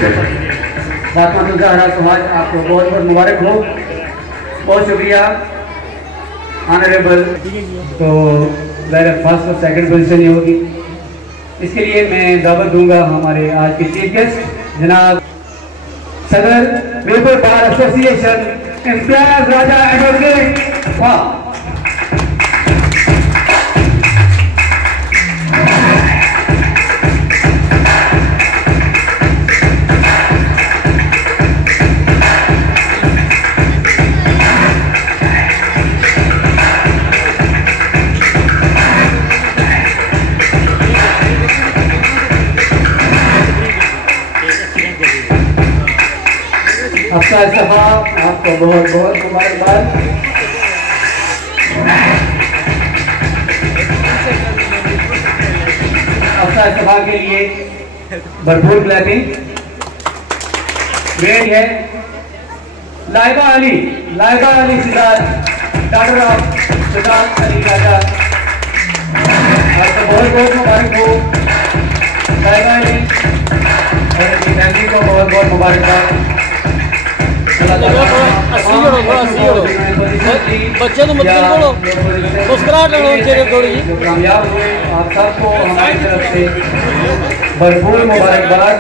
फातिमा ज़हरा सुहाग, आपको बहुत बहुत मुबारक हो, बहुत शुक्रिया ऑनरेबल। तो मेरा फर्स्ट और सेकंड पोजीशन ये होगी। इसके लिए मैं दावत दूंगा हमारे आज के चीफ गेस्ट जनाब सदर वेपर बार एसोसिएशन इम्तियाज राजा एडवोकेट। आपका इस्तीफा, आपको बहुत बहुत मुबारकबाद। आपका इस्तीफा के लिए भरपूर क्लैपिंग। ग्रेट है लाइबा अली सिद्धार्थ, डॉक्टर ऑफ सिद्धार्थ अली राजा, आपको बहुत बहुत मुबारक हो। लाइबा अली और अपनी फैमिली को बहुत बहुत मुबारकबाद। बच्चे तो मत बोलो, मुस्कुराहट थोड़ी जी। कामयाब हुए आप सबको हमारी तरफ से भरपूर मुबारकबाद।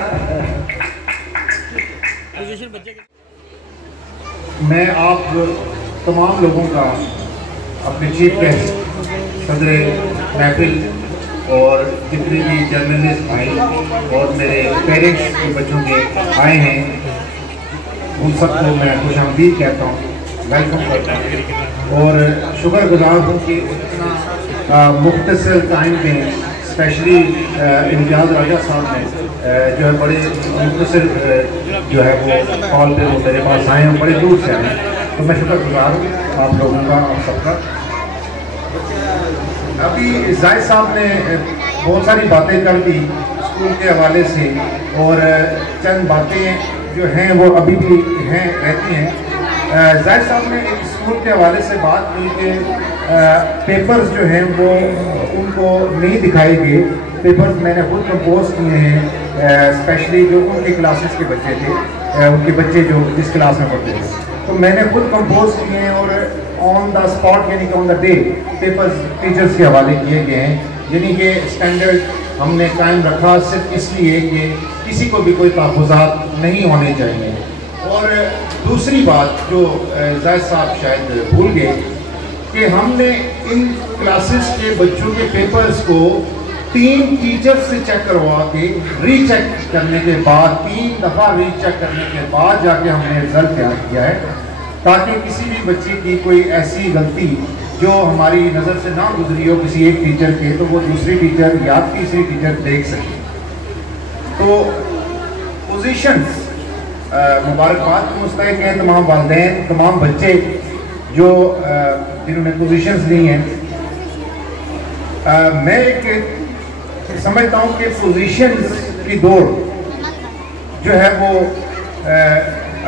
मैं आप तमाम लोगों का अपने चीफ गेस्ट सदर महफिल और जितने भी जर्नलिस्ट भाई और मेरे पेरेंट्स के बच्चों के आए हैं उन सबको मैं खुशामदीद कहता हूँ, वेलकम करता हूँ और शुक्रगुजार हूँ कि इतना मुख्तसर टाइम में स्पेशली इम्तियाज़ राजा साहब ने जो है बड़े मुख्तसर जो है वो कॉल पे वो मेरे पास आए हैं, बड़े दूर से आए, तो मैं शुक्रगुजार हूँ आप लोगों का और सबका। अभी जाहिद साहब ने बहुत सारी बातें कर दी स्कूल के हवाले से और चंद बातें जो हैं वो अभी भी हैं रहती हैं। जाहिद साहब ने एक स्कूल के हवाले से बात की कि पेपर्स जो हैं वो उनको नहीं दिखाए गए। पेपर्स मैंने खुद कंपोज किए हैं, स्पेशली जो उनके क्लासेस के बच्चे थे, उनके बच्चे जो जिस क्लास में पढ़ते थे, तो मैंने खुद कंपोज किए हैं और ऑन द स्पॉट यानी कि on the day papers teachers के हवाले किए गए हैं। यानी कि स्टैंडर्ड हमने कायम रखा सिर्फ इसलिए कि किसी को भी कोई तहफ़्फ़ुज़ात नहीं होने चाहिए। और दूसरी बात जो जायद साहब शायद भूल गए कि हमने इन क्लासेस के बच्चों के पेपर्स को 3 टीचर्स से चेक करवा के रीचेक करने के बाद 3 दफ़ा रीचेक करने के बाद जाके हमने रिजल्ट तैयार किया है, ताकि किसी भी बच्चे की कोई ऐसी गलती जो हमारी नज़र से ना गुजरी हो किसी एक टीचर के, तो वो दूसरी टीचर या तीसरी टीचर देख सके। तो पोजीशंस मुबारकबाद मुस्तहिक हैं तमाम वालिदैन, तमाम बच्चे जो जिन्होंने पोजीशंस ली हैं। मैं एक समझता हूँ कि पोजीशंस की दौड़ जो है वो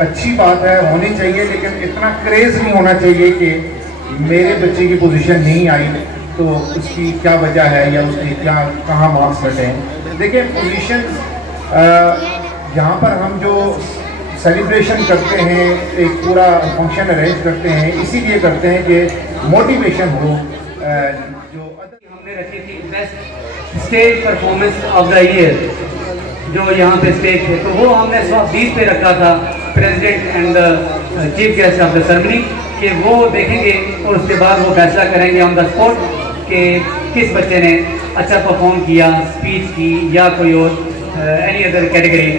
अच्छी बात है, होनी चाहिए, लेकिन इतना क्रेज़ नहीं होना चाहिए कि मेरे बच्चे की पोजीशन नहीं आई तो उसकी क्या वजह है या उसके क्या कहाँ मार्क्स घटे हैं। देखिए पोजीशंस यहाँ पर हम जो सेलिब्रेशन करते हैं, एक पूरा फंक्शन अरेंज करते हैं, इसीलिए करते हैं कि मोटिवेशन हो। जो हमने रखी थी best stage performance of the year, जो यहाँ पे स्टेज थे, तो वो हमने 120 पे रखा था president and chief guest of the ceremony, कि वो देखेंगे और उसके बाद वो फैसला करेंगे ऑन द स्पॉट कि किस बच्चे ने अच्छा परफॉर्म किया, स्पीच की या कोई और एनी अदर कैटेगरी,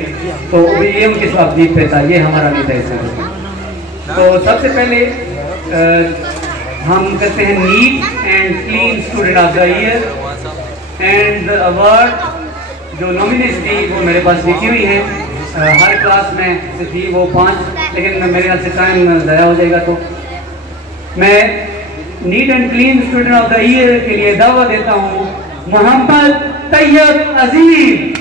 तो ये उनके साथ जीत पे था, ये हमारा नहीं था इसमें। तो सबसे पहले हम करते हैं neat and clean student of the year, and the award जो नॉमिनीज थी वो मेरे पास लिखी हुई हैं, हर क्लास में से थी वो 5, लेकिन मेरे ख्याल से टाइम ज़ाया हो जाएगा, तो मैं neat and clean student of the year के लिए दावा देता हूँ मोहम्मद तैयब अजीम।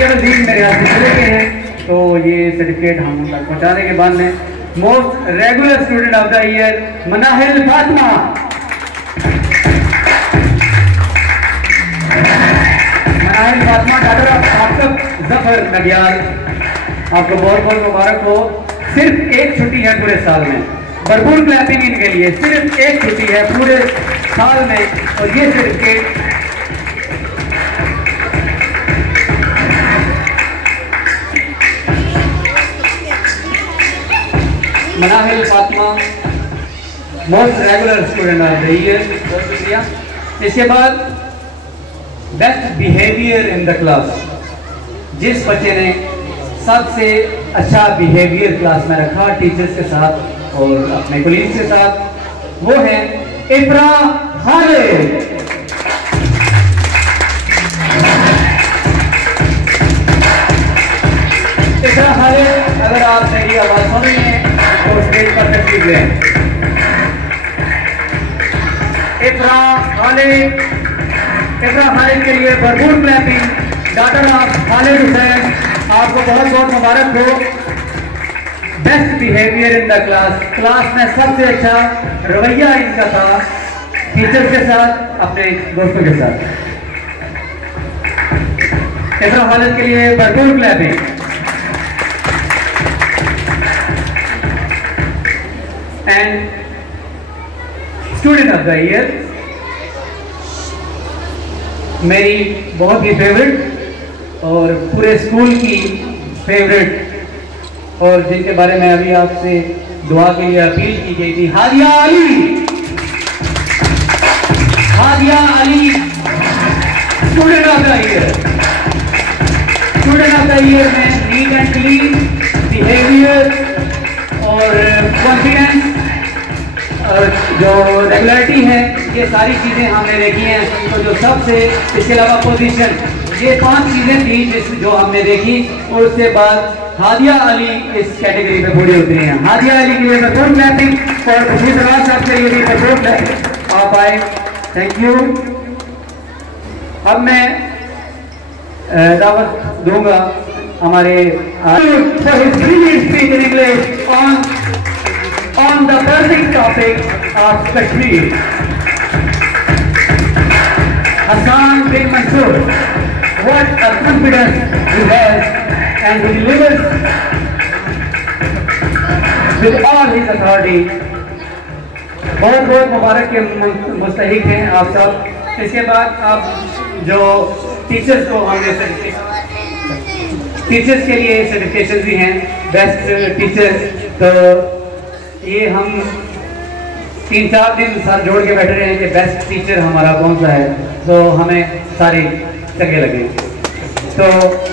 सैयद अजीज मेरे हाथ में चले गए हैं, तो ये सर्टिफिकेट हम उन तक पहुँचाने के बाद में most regular student of the year Manahil Fatima. Manahil Fatima doctor Aftab Zafar Nadiyal, आपको बहुत बहुत मुबारक हो। सिर्फ एक छुट्टी है पूरे साल में, भरपूर क्लैपिंग इनके लिए। सिर्फ एक छुट्टी है पूरे साल में और ये certificate Manahil Fatima most regular student of the year, बहुत शुक्रिया। इसके बाद best behaviour in the class, जिस बच्चे ने सबसे अच्छा बिहेवियर क्लास में रखा टीचर्स के साथ और अपने कोलीग्स के साथ, वो है इफ्रा खालिद। इफ्रा खालिद, अगर आप मेरी आवाज सुन रही हैं तो स्टेज पर तशरीफ लें। इफ्रा खालिद, इफ्रा खालिद के लिए भरपूर clapping. Doctor of Khalid Hussain, आपको बहुत बहुत मुबारक हो। Best behaviour in the class, class में सबसे अच्छा रवैया इनका था टीचर्स के साथ, अपने दोस्तों के साथ। इफ्रा खालिद के लिए भरपूर clapping. And student of the year, मेरी बहुत ही फेवरेट और पूरे स्कूल की फेवरेट और जिनके बारे में अभी आपसे दुआ के लिए अपील की गई थी, Hadiya Ali. Hadia Ali student of the year. Student of the year में नीट एंड क्लीन, बिहेवियर और कॉन्फिडेंस और जो रेगुलरिटी है, ये सारी चीज़ें हमने देखी हैं। तो जो सबसे, इसके अलावा पोजीशन, ये 5 चीज़ें थी जो हमने देखी और उसके बाद हादिया अली इस कैटेगरी में पूरी उतरी हैं। हादिया अली के लिए भरपूर क्लैपिंग और खुशी दराज साहब के लिए भी भरपूर क्लैपिंग। आप आए, थैंक यू। अब मैं दावत दूंगा हमारे on the burning topic of Kashmir, Hassan bin Mansoor. What a confidence he has, and he delivers with all his authority. बहुत बहुत मुबारक के मुस्तहिक हैं आप सब। इसके बाद आप जो टीचर्स को हमने टीचर्स के लिए सर्टिफिकेशन भी हैं, बेस्ट टीचर्स। तो ये हम 3-4 दिन साथ जोड़ के बैठे रहे हैं कि बेस्ट टीचर हमारा कौन सा है, तो हमें सारे चंगे लगे। तो